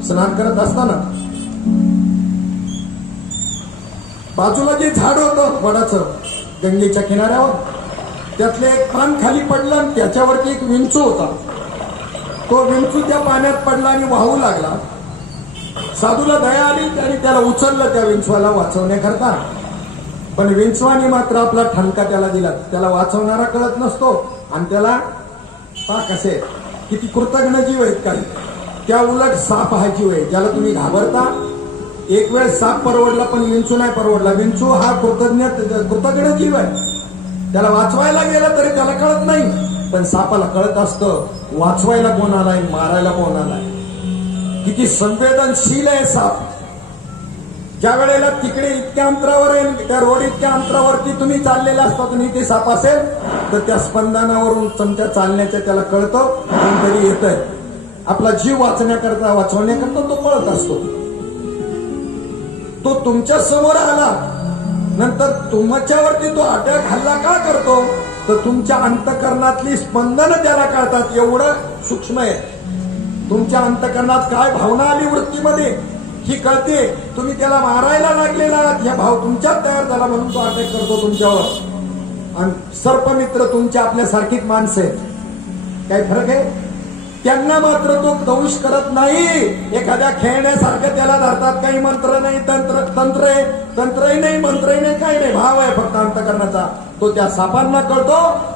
स्नान करत असताना. बाजूला जे झाड होतं वडाचं गंगेच्या किनाऱ्यावर, त्यातले एक पान खाली पडलं आणि त्याच्यावरती एक विंचू होता. तो विंचू त्या पाण्यात पडला आणि वाहू लागला. साधूला दया आली आणि त्याला उचललं त्या विंचवाला वाचवण्याकरता. पण विंचवाने मात्र आपला ठणका त्याला दिला. त्याला वाचवणारा कळत नसतो आणि त्याला कसे किती कृतज्ञ जीव आहेत काही. त्या उलट साप हा जीव आहे ज्याला तुम्ही घाबरता. एक वेळ साप परवडला पण विंचू नाही परवडला. विंचू हा कृतज्ञ जीव आहे. त्याला वाचवायला गेलं तरी त्याला कळत नाही, पण सापाला कळत असतं वाचवायला कोण आलाय, मारायला कोण आलाय. किती संवेदनशील आहे साप. ज्या वेळेला तिकडे इतक्या अंतरावर आहे, त्या रोड इतक्या अंतरावरती तुम्ही चाललेला असता, तुम्ही ते साप असेल तर त्या स्पंदनावरून तुमच्या चालण्याच्या त्याला कळतं कोणतरी येतंय. आपला जीव वाचवण्याकरता तो पळत असतो. तो तुमच्या समोर आला नंतर तुमच्यावरती तो अटॅक हल्ला का करतो तर तुमच्या अंतकरणातली स्पंदन त्याला कळतात. एवढं सूक्ष्म आहे. तुमच्या अंतकरणात काय भावना आली वृत्तीमध्ये ही कळते. तुम्ही त्याला मारायला लागलेला ह्या भाव तुमच्यात तयार झाला म्हणून तो अटॅक करतो तुमच्यावर. आणि सर्पमित्र तुमच्या आपल्यासारखीच माणसं आहेत. काय फरक आहे. त्यांना मात्र तो दंश करत नाही. एखाद्या खेळण्यासारखं त्याला धरतात. काही मंत्र नाही, तंत्रही नाही, मंत्रही नाही, काही नाही. भाव आहे फक्त अंतकरणाचा. तो त्या सापांना कळतो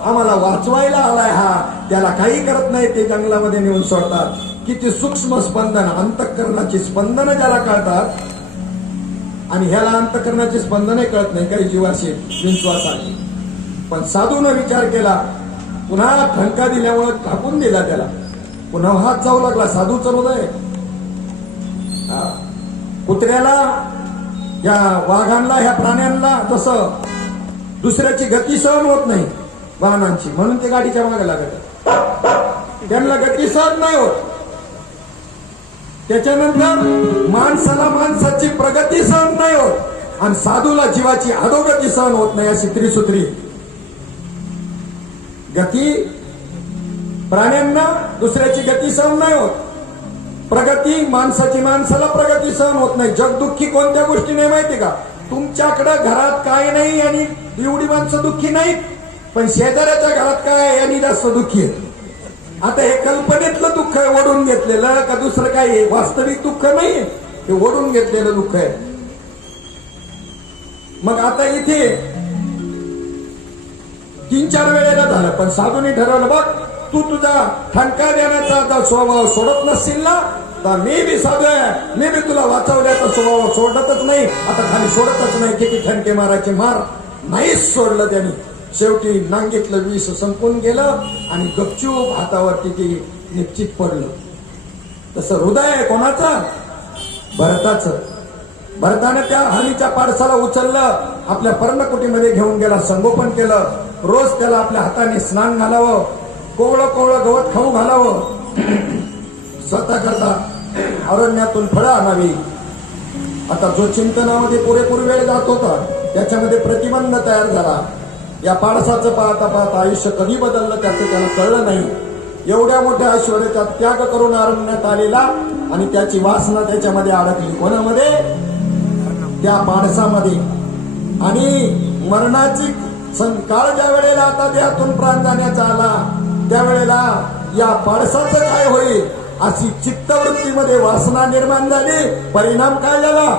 आम्हाला वाचवायला आलाय हा. त्याला काही करत नाही. ते जंगलामध्ये नेऊन सोडतात. किती सूक्ष्म स्पंदन, अंतकरणाची स्पंदन ज्याला कळतात. आणि ह्याला अंतकरणाची स्पंदने कळत नाही काही जीवाशी विश्वासाने. पण साधून विचार केला. पुन्हा ठणका दिल्यामुळे टाकून दिला त्याला. पुन्हा हात जाऊ लागला. साधूचं हृदय. कुत्र्याला या वाघांना ह्या प्राण्यांना जसं दुसऱ्याची गती सहन होत नाही वाहनांची म्हणून ते गाडीच्या मागे लागत. त्यांना गती सहन नाही होत. त्याच्यानंतर माणसाला माणसाची प्रगती सहन नाही होत आणि साधूला जीवाची अधोगती सहन होत नाही, अशी त्रिसूत्री. गती प्राण्यांना दुसऱ्याची गती सहन नाही होत, प्रगती माणसाची माणसाला प्रगती सहन होत नाही. जगदुःखी कोणत्या गोष्टी नाही माहिती का? तुमच्याकडे घरात काय नाही आणि एवढी माणसं दुःखी नाहीत, पण शेजाऱ्याच्या घरात काय आहे यांनी जास्त दुःखी आहे. आता हे कल्पनेतलं दुःख आहे ओढून घेतलेलं का दुसरं काय आहे? वास्तविक दुःख नाहीये, हे ओढून घेतलेलं दुःख आहे. मग आता इथे 3-4 वेळेला झालं, पण साधूने ठरवलं बघ तू तुझा ठणका देण्याचा आता स्वभाव सोडत नसशील ना, तर मी बी साधू आहे, मी बी तुला वाचवल्याचा स्वभाव सोडतच नाही, आता खाली सोडतच नाही. किती ठणके मारायचे मार, नाहीच सोडलं त्यांनी. शेवटी नांगीतलं विष संपून गेलं आणि गपचूप हातावरती ते निश्चित पडलं. तसं हृदय आहे कोणाचं? भरताचं. भरताने त्या हरणीच्या पाडसाला उचललं, आपल्या पर्णकुटीमध्ये घेऊन गेला, संगोपन केलं. रोज त्याला आपल्या हाताने स्नान घालावं, कोवळं कोवळं गवत खाऊ घालावं, स्वतः करता अरण्यातून फळं आणावी. आता जो चिंतनामध्ये पुरेपूर वेळ जात होता त्याच्यामध्ये प्रतिबंध तयार झाला. या पाडसाचं पाहता पाहता आयुष्य कधी बदललं त्याचं त्याला कळलं नाही. एवढ्या मोठ्या ऐश्वर्याचा त्याग करून अरण्यात आलेला आणि त्याची वासना त्याच्यामध्ये अडकली. कोणामध्ये? त्या पाडसामध्ये. आणि मरणाची काळ ज्या वेळेला आता देहातून प्राण जाण्याचा आला त्यावेळेला या पाडसाचं काय होईल अशी चित्तवृत्तीमध्ये वासना निर्माण झाली. परिणाम काय झाला?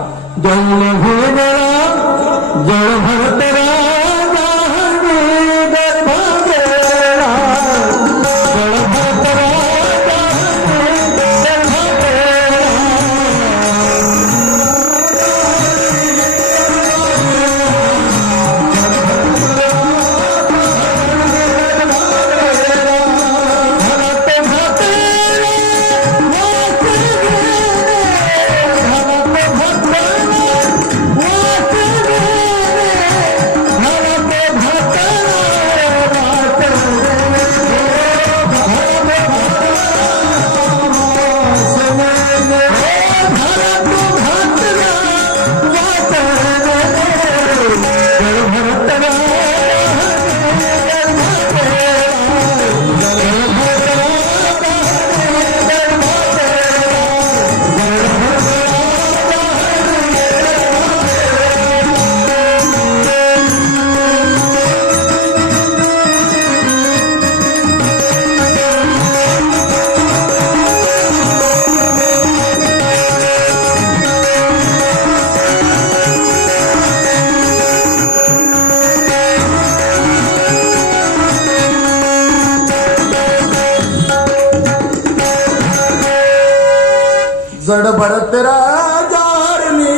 जड भरत राजारणी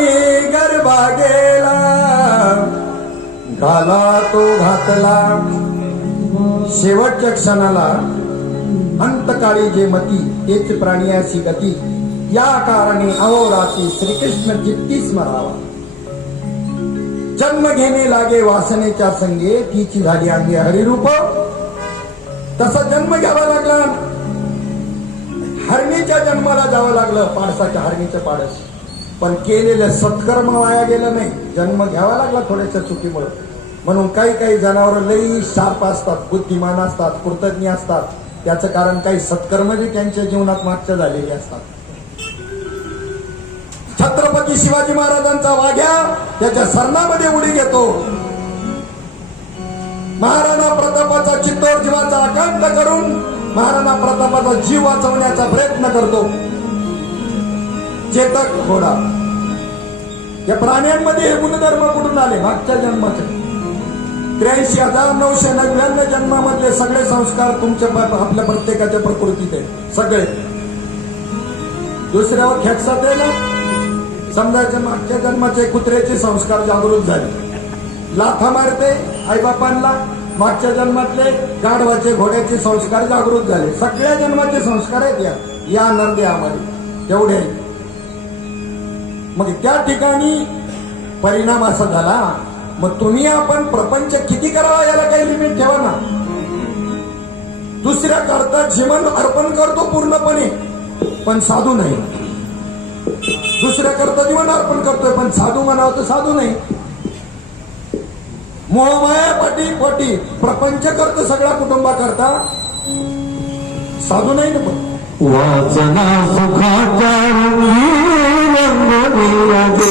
गरबा गेला, घाला तो घातला शेवटच्या क्षणाला. अंतकाळी जे मती तेच प्राणियाची गती, या कारणे अहोरात्री श्रीकृष्ण चित्ती स्मरावा. जन्म घेणे लागे वासनेच्या संगे, तिची झाली अंगे हरिरूप. तसा जन्म घ्यावा लागला, हरणीच्या जन्माला जावं लागलं, पाडसाच्या हरणीचं पाडस. पण केलेलं सत्कर्म वाया गेलं नाही, जन्म घ्यावा लागला थोड्याशा चुकीमुळे. म्हणून काही काही जनावर लई शार्प असतात, बुद्धिमान असतात, कृतज्ञ असतात. त्याचं कारण काही सत्कर्म जे त्यांच्या जीवनात मागच्या झालेली असतात. छत्रपती शिवाजी महाराजांचा वाघ्या त्याच्या सरणामध्ये उडी घेतो. महाराणा प्रतापाचा चित्तोड जीवाचा आकांत करून महाराणा प्रतापाचा जीव वाचवण्याचा प्रयत्न करतो. चेतक घोडा. या प्राण्यांमध्ये हे गुणधर्म कुठून आले? मागच्या जन्माचे 83,999 जन्मामधले सगळे संस्कार तुमच्या आपल्या प्रत्येकाच्या प्रकृतीत आहे, सगळे. दुसऱ्यावर खेचतात आहे ना, समजायचे मागच्या जन्माचे कुत्र्याचे संस्कार जागृत झाले, लाथा मारते आईबापांना. मागच्या जन्मातले गाढवाचे घोड्याचे संस्कार जागृत झाले. सगळ्या जन्माचे संस्कार आहेत या नंदे आम्हाला तेवढे. मग त्या ठिकाणी परिणाम असा झाला. मग तुम्ही आपण प्रपंच किती करावा याला काही लिमिट ठेवा ना. दुसऱ्या करता जीवन अर्पण करतो पूर्णपणे, पण साधू नाही. दुसऱ्या करता जीवन अर्पण करतोय, पण साधू म्हणावं तर साधू नाही. मोहमाया पाठी पोटी प्रपंच करतो सगळ्या कुटुंबाकरता, साधू नाही ना. पण वासना सुखाच्या रंगीला गे,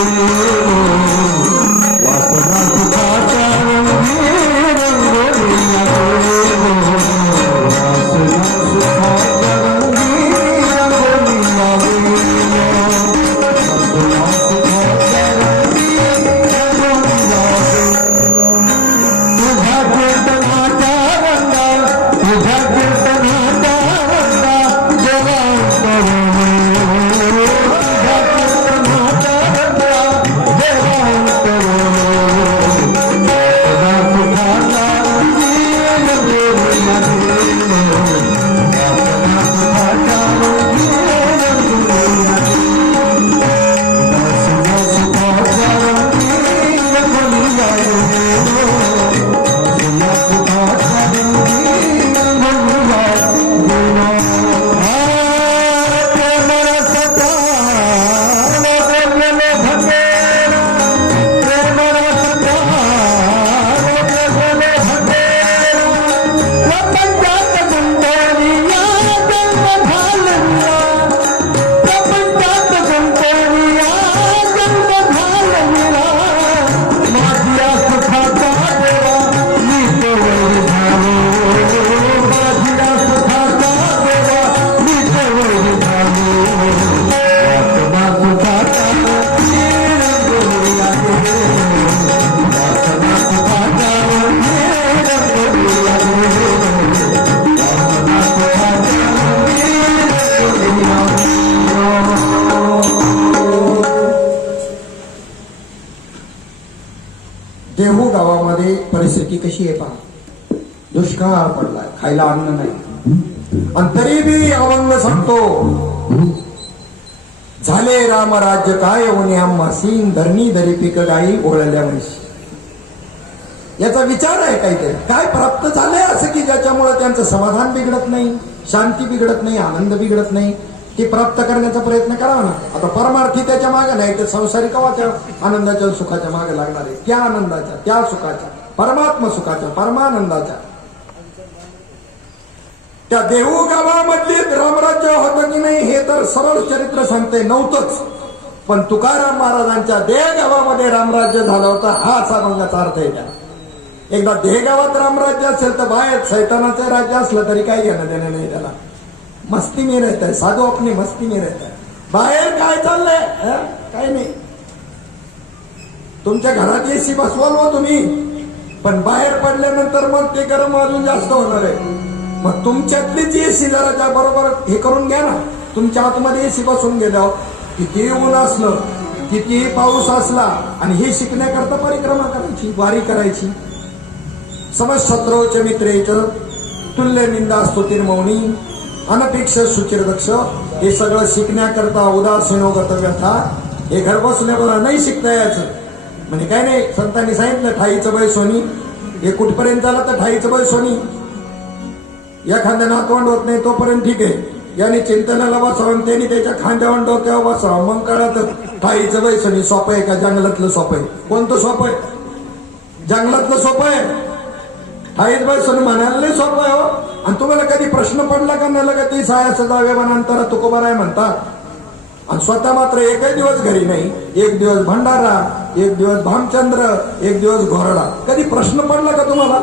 वासना सुखाच्या रंगीला गे, वासना सुखाच्या रंगीला गे, वासना सुखाच्या तुझ्या कीर्तनाच्या रंगा, तुझ्या कीर्तनाच्या देहू गावामध्ये परिस्थिती कशी आहे पहा. दुष्काळ पडलाय, खायला अन्न नाही, आणि तरी बी अवंग सांगतो, झाले रामराज्य काय ओने आम्हासीन, धरणी धरी पिक गाई ओळल्या म्हशी. याचा विचार आहे काहीतरी, काय प्राप्त झालंय असं की ज्याच्यामुळे त्यांचं समाधान बिघडत नाही, शांती बिघडत नाही, आनंद बिघडत नाही. ते प्राप्त करण्याचा प्रयत्न करावा ना. आता परमार्थी त्याच्या मागे नाही तर संसारिक आनंदाच्या सुखाच्या मागे लागणार आहे. त्या आनंदाच्या, त्या सुखाच्या, परमात्म सुखाच्या, परमानंदाच्या. त्या देहू गावामधली रामराज्य होतं की नाही हे तर सरळ चरित्र सांगते, नव्हतंच. पण तुकाराम महाराजांच्या देह गावामध्ये रामराज्य झालं होतं, हाच अभंगाचा अर्थ आहे. त्या एकदा देह गावात रामराज्य असेल तर बाहेर सैतानाचं राज्य असलं तरी काही घेणं देणं नाही त्याला. मस्ती में रहता है साधू, अपनी मस्ती में रहता है. बाहेर काय चाललंय काय नाही. तुमच्या घरात एसी बसवाल हो तुम्ही, पण बाहेर पडल्यानंतर मग ते गरम अजून जास्त होणार आहे. मग तुमच्यातलीच एसी जरा त्या बरोबर हे करून घ्या ना. तुमच्या आतमध्ये एसी बसून गेल्यावर किती ऊन असलं, किती पाऊस असला, आणि हे शिकण्याकरता परिक्रमा करायची, वारी करायची. समज शत्रोच मित्रेच तुल्य निंदा स्तुतिर्मौनी अनपेक्ष सुचिर दक्ष. हे सगळं शिकण्याकरता उदासीनोगत व्यथा, हे घर बसण्याला नाही शिकता यायचं. म्हणजे काय नाही, संतांनी सांगितलं ठाईचं बळ सोनी. हे कुठपर्यंत झालं तर ठाईचं बळ सोनी. एखाद्या नातवंड होत नाही तोपर्यंत ठीक आहे, याने चिंतनाला बसावं, त्यांनी त्याच्या खांद्यावर डोक्यावर बसावं, मग कळत ठाईचं बळ सोनी सोपं आहे का जंगलातलं सोपं आहे. कोणतं सोपं आहे? जंगलातलं सोपं आहे. ठाईच बाई सोनी म्हणायला नाही सोपं आहे हो. आणि तुम्हाला कधी प्रश्न पडला का न लगत ती साया सजावे मनांतर तुकोबाराय म्हणतात, आणि स्वतः मात्र एकही दिवस घरी नाही. एक दिवस भंडारा, एक दिवस भामचंद्र, एक दिवस घोरडा. कधी प्रश्न पडला का तुम्हाला?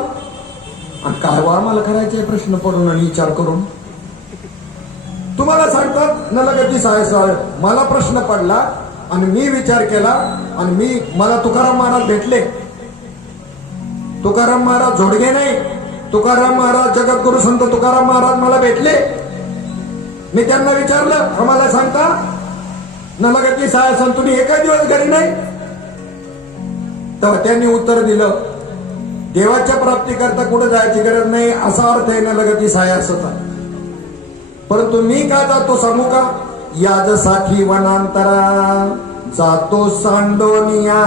आणि काय वा मला करायचे प्रश्न पडून आणि विचार करून. तुम्हाला सांगतात न लगत ती साया सजावे. मला प्रश्न पडला आणि मी विचार केला, आणि मला तुकाराम महाराज भेटले. तुकाराम महाराज झोडगे नाही, तुकाराम महाराज जगद्गुरु संत तुकाराम महाराज मला भेटले. मी त्यांना विचारलं, आम्हाला सांगता न लगती साया संतुनी एका दिवस घरी नाही. तेव्हा त्यांनी उत्तर दिलं, देवाच्या प्राप्तीकरता कुठे जायची गरज नाही असा अर्थ आहे न लगती साया असता. परंतु मी का जातो सांगू का? याजसाठी वनांतरा जातो सांडोनिया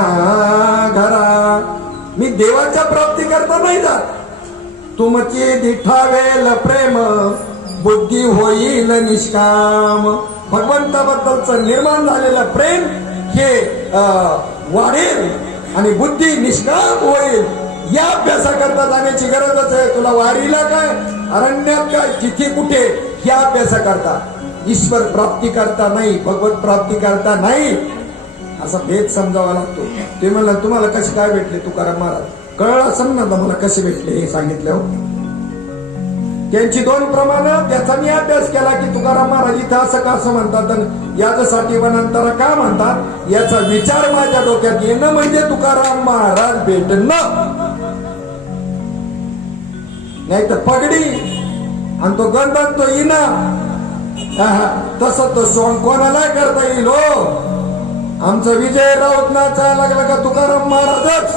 घरा. मी देवाच्या प्राप्ती करता नाही जात. तुमचे दिठावेल प्रेम बुद्धी होईल निष्काम. भगवंताबद्दलचं निर्माण झालेलं प्रेम हे वाढेल आणि बुद्धी निष्काम होईल. या अभ्यासाकरता जाण्याची गरजच आहे. तुला वारीला काय, अरण्यात काय, जिथे कुठे, या अभ्यासाकरता, ईश्वर प्राप्ती करता नाही, भगवत प्राप्ती करता नाही, असा भेद समजावा लागतो. ते म्हणलं तुम्हाला कसे काय भेटले तुकाराम महाराज, कळलं असं ना मला कसे भेटले हे सांगितलं. त्यांची 2 प्रमाणं, त्याचा मी अभ्यास केला की तुकाराम महाराज इथं असं का असं म्हणतात आणि याच्यासाठी वनांतर का म्हणतात, याचा विचार माझ्या डोक्यात येणं म्हणजे तुकाराम महाराज भेटणं. नाही तर पगडी आणि तो गंधन तो इना तसं तो सोंग कोणाला करता येईल. हो, आमचा विजय राऊत नाचायला लागला का तुकाराम महाराजच,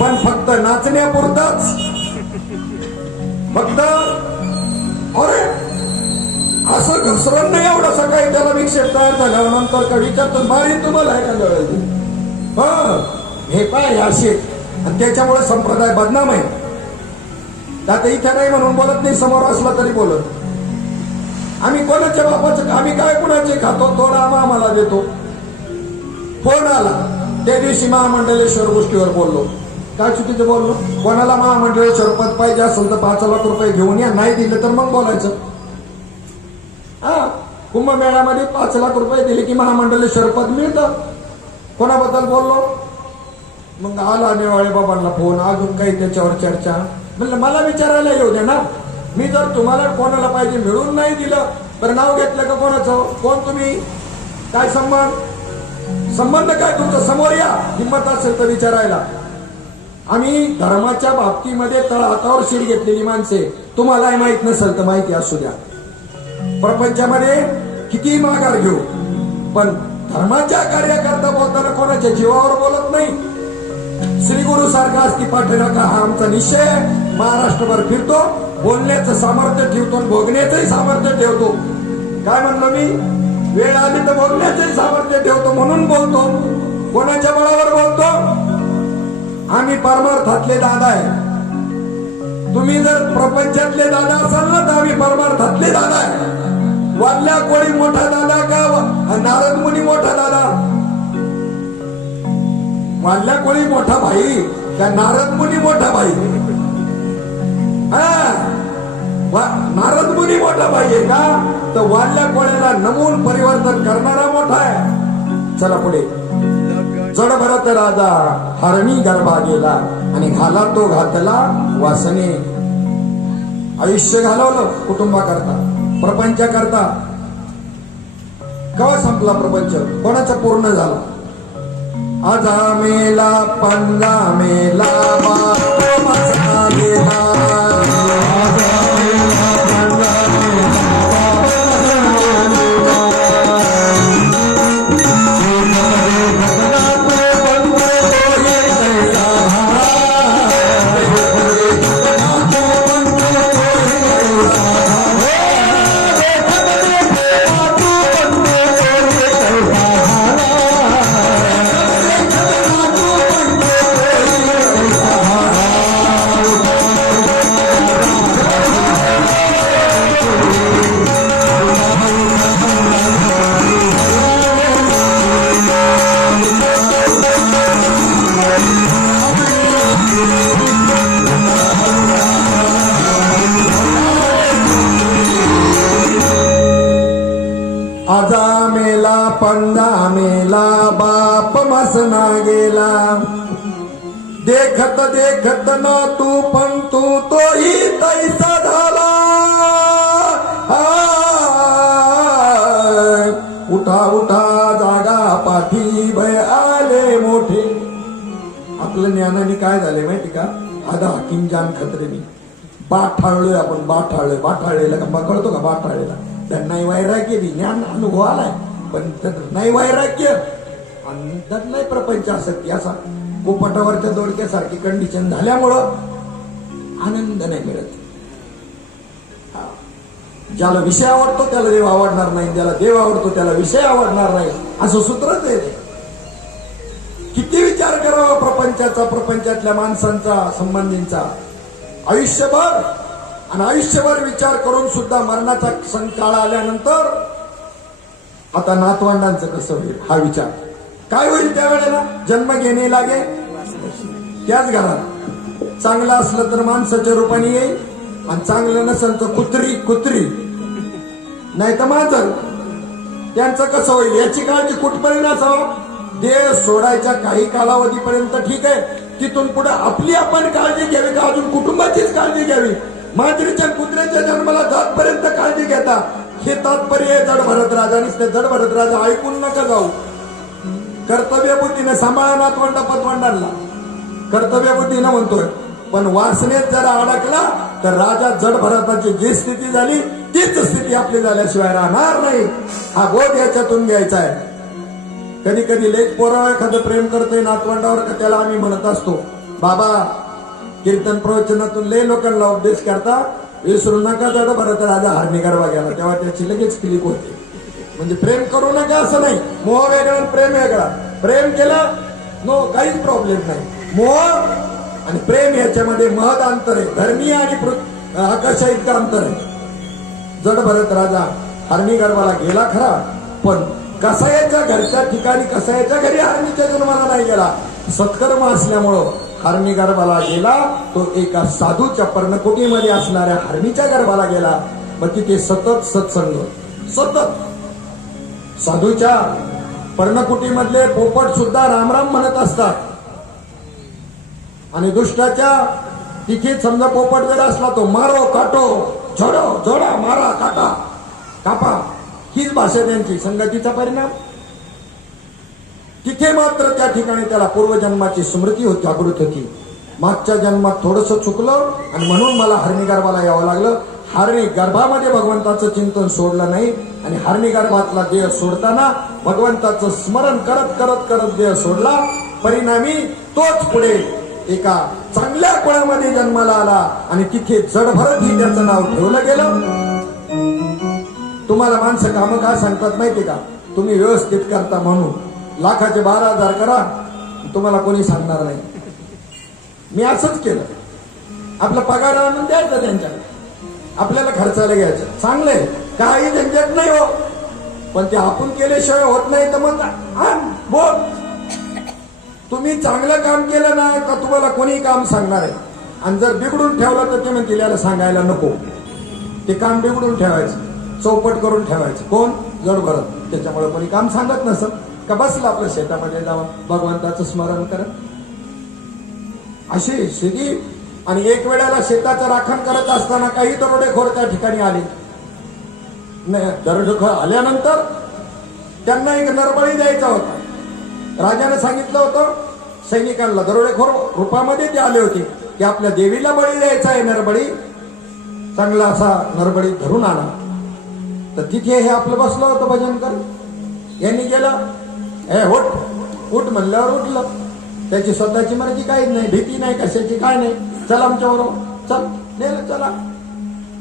पण फक्त नाचण्यापुरताच. फक्त अरे असं घसरण नाही एवढं सकाळी त्याला विक्षेप तयार झाल्यावर नंतर का विचारतो मारी तुम्हाला एखाद्या वेळेला हे पाय असे, आणि त्याच्यामुळे संप्रदाय बदनाम आहे. आता इथे नाही म्हणून बोलत नाही, समोर असला तरी बोलत. आम्ही कोणाच्या बापाचं, आम्ही काय कुणाचे खातो, थोडा आम्हाला देतो. फोन आला त्या दिवशी महामंडलेश्वर गोष्टीवर बोललो, काय चुकीचं बोललो. कोणाला महामंडलेश्वर पद पाहिजे असेल तर 5 लाख रुपये घेऊन या, नाही दिलं तर मग बोलायचं. हा, कुंभमेळ्यामध्ये 5 लाख रुपये दिले की महामंडलेश्वर पद मिळतं. कोणाबद्दल बोललो, मग आला नेवाळे बाबांना फोन, अजून काही त्याच्यावर चर्चा. म्हणलं मला विचारायला येऊ द्या ना, मी जर तुम्हाला कोणाला पाहिजे मिळून नाही दिलं तर नाव घेतलं का कोणाचं, कोण तुम्ही, काय संबंध काय तुमचा, समोर या, हिंमत असेल तर विचारायला. आम्ही धर्माच्या बाबतीमध्ये तळहातावर शीर घेतलेली माणसे, तुम्हालाही माहित नसेल तर माहिती असू द्या. प्रपंचामध्ये किती माघार घेऊ, पण धर्माच्या कार्याकरता बोलताना कोणाच्या जीवावर बोलत नाही. श्री गुरु सारखा असती पाठीराखा हा आमचा निश्चय आहे. महाराष्ट्रभर फिरतो, बोलण्याचं सामर्थ्य ठेवतो, भोगण्याचंही सामर्थ्य ठेवतो. काय म्हणलो मी, वेळ आली तर बोलण्याचंही सामर्थ्य ठेवतो म्हणून बोलतो. कोणाच्या बळावर बोलतो, आम्ही परमार्थातले दादा आहे. तुम्ही जर प्रपंचातले दादा असाल ना तर आम्ही परमार्थातले दादा आहे. वाल्ल्या कोळी मोठा दादा का नारद मुनी मोठा दादा, वाल्ल्या कोळी मोठा भाई त्या नारद मुनी मोठा भाई. नारद मुनी मोठा भाई आहे का, तर वाल्ल्या कोळ्याला नमून परिवर्तन करणारा मोठा आहे. चला पुढे. जड भरत राजा हरणी गर्भा गेला आणि घाला तो घातला वासने. आयुष्य घालवलं कुटुंबाकरता, प्रपंचाकरता. केव्हा संपला प्रपंच, कोणाचा पूर्ण झाला. आजा मेला पंजा मेला बाप मसा गेला. आजा मेला पंजा मेला बाप मसना गेला. देखत देखत ना तू पण तू तोही तैसा झाला. उठा उठा जागा पाठी भय आले मोठे. आपल्या ज्ञानाने काय झाले माहिती का, आधा हकीम जान खत्रेनी बाठाळलोय आपण. बाठाळलेला का कळतो का, बाठाळलेला त्यात नाही वैराग्य बी ज्ञान अनुभव आलाय, पण त्यात नाही वैराग्य आणि त्यात नाही प्रपंच असत. असा पोपटावरच्या दोडक्यासारखी कंडिशन झाल्यामुळं आनंद नाही मिळत. ज्याला विषय आवडतो त्याला देव आवडणार नाही, ज्याला देव आवडतो त्याला विषय आवडणार नाही, असं सूत्रच आहे. किती विचार करावा प्रपंचाचा, प्रपंचातल्या माणसांचा, संबंधींचा. आयुष्यभर विचार करून सुद्धा मरणाचा काळ आल्यानंतर आता नातवंडांचं कसं होईल हा विचार. काय होईल त्यावेळेला? जन्म घेणे लागे त्याच घरात. चांगलं असलं तर माणसाच्या रूपाने येईल, आणि चांगलं नसेल तर कुत्री नाही तर मांजर. त्यांचं कसं होईल याची काळजी कुठपर्यंत असावं? देह सोडायच्या काही कालावधीपर्यंत ठीक आहे, तिथून पुढे आपली आपण काळजी घ्यावी का अजून कुटुंबाचीच काळजी घ्यावी? मांजरीच्या कुत्र्याच्या जन्माला जातपर्यंत काळजी घेता, हे तात्पर्य आहे जड भरत राजानेच. ते जड भरत राजा ऐकून नका जाऊ. कर्तव्यबुद्धीने सांभाळा नातवंड पतवंडांना, कर्तव्यबुद्धीनं म्हणतोय. पण वासनेत जरा अडकला तर राजा जड भरताची जी स्थिती झाली तीच स्थिती आपली झाल्याशिवाय राहणार नाही. हा बोध याच्यातून घ्यायचा आहे. कधी कधी लेख पोरावर एखादं प्रेम करतोय नातवंडावर का त्याला आम्ही म्हणत असतो, बाबा कीर्तन प्रवचनातून लय लोकांना उपदेश करता, विसरू नका जड भरत राजा हरणी गरबा गेला. तेव्हा त्याची लगेच क्लिक होते. म्हणजे प्रेम करू नका असं नाही. मोह वेगळा आणि प्रेम वेगळा. प्रेम केलं नो काहीच प्रॉब्लेम नाही. मोह आणि प्रेम याच्यामध्ये महद अंतर आहे. धर्मीय आणि आकाशा इतकं अंतर आहे. जड भरत राजा हरणी गरबाला गेला खरा, पण कसायाच्या घरच्या ठिकाणी कसायाच्या घरी हरणीच्या जन्माला नाही गेला. सत्कर्म असल्यामुळं हरणी गर्भाला गेला. तो एका साधूच्या पर्णकुटीमध्ये असणाऱ्या हरणीच्या गर्भाला गेला. मग तिथे सतत सत्संग, सतत साधूच्या पर्णकुटीमधले पोपट सुद्धा रामराम म्हणत असतात. आणि दुष्टाच्या तिथे समजा पोपट जर असला तो मारो काटो झोडो झोडा मारा काटा कापा, हीच भाषा त्यांची. संगतीचा परिणाम. तिथे मात्र त्या ठिकाणी त्याला पूर्वजन्माची स्मृती जागृत होती. मागच्या जन्मात थोडंसं चुकलं आणि म्हणून मला हरणी गर्भाला यावं लागलं. हरणी गर्भामध्ये भगवंताचं चिंतन सोडलं नाही, आणि हरणी गर्भातला देह सोडताना भगवंताचं स्मरण करत करत करत देह सोडला. परिणामी तोच पुढे एका चांगल्या कुळामध्ये जन्माला आला, आणि तिथे जडभरत ही त्याचं नाव ठेवलं गेलं. तुम्हाला माणसं कामं काय सांगतात माहिती का? तुम्ही व्यवस्थित करता म्हणून. लाखाचे 12,000 करा, तुम्हाला कोणी सांगणार नाही. मी असंच केलं. आपला पगार आणून द्यायचा त्यांच्याकडे, आपल्याला खर्चाला घ्यायचं. चांगले काही झंझट नाही हो, पण ते आपण केल्याशिवाय होत नाही. तर मग बोल, तुम्ही चांगलं काम केलं ना का तुम्हाला कोणी काम सांगणार आहे. आणि जर बिघडून ठेवलं तर ते म्हणतील याला सांगायला नको. ते काम बिघडून ठेवायचं, चौपट करून ठेवायचं. कोण? जड भरत. त्याच्यामुळे कोणी काम सांगत नसत का बसलं आपल्या शेतामध्ये जाऊन भगवंताचं स्मरण करत. अशी स्थिती. आणि एक वेळेला शेताचं राखण करत असताना काही दरोडेखोर त्या ठिकाणी आले. दरोडेखोर आल्यानंतर त्यांना एक नरबळी द्यायचा होता. राजाने सांगितलं होतं सैनिकांना, दरोडेखोर रूपामध्ये ते आले होते, की आपल्या देवीला बळी द्यायचा आहे. नरबळी चांगला असा नरबळी धरून आला. तर तिथे हे आपलं बसलं होतं भजन कर. यांनी गेलं, हे उठ उठ म्हणल्यावर उठलं. त्याची स्वतःची मर्जी काहीच नाही, भीती नाही कशाची, काय नाही. चल आमच्याबरोबर, चल. नेलं, चला.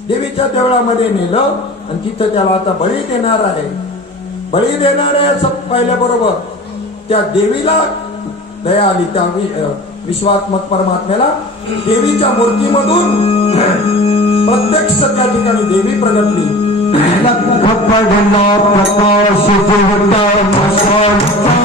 देवीच्या देवळामध्ये नेलं, आणि तिथं त्याला आता बळी देणार आहे. बळी देणार आहे असं पाहिल्याबरोबर त्या देवीला दया आली. त्या विश्वात्मक परमात्म्याला देवीच्या मूर्तीमधून प्रत्यक्ष त्या ठिकाणी देवी प्रगटली. लख पडला प्रकाश देवता मशालचा.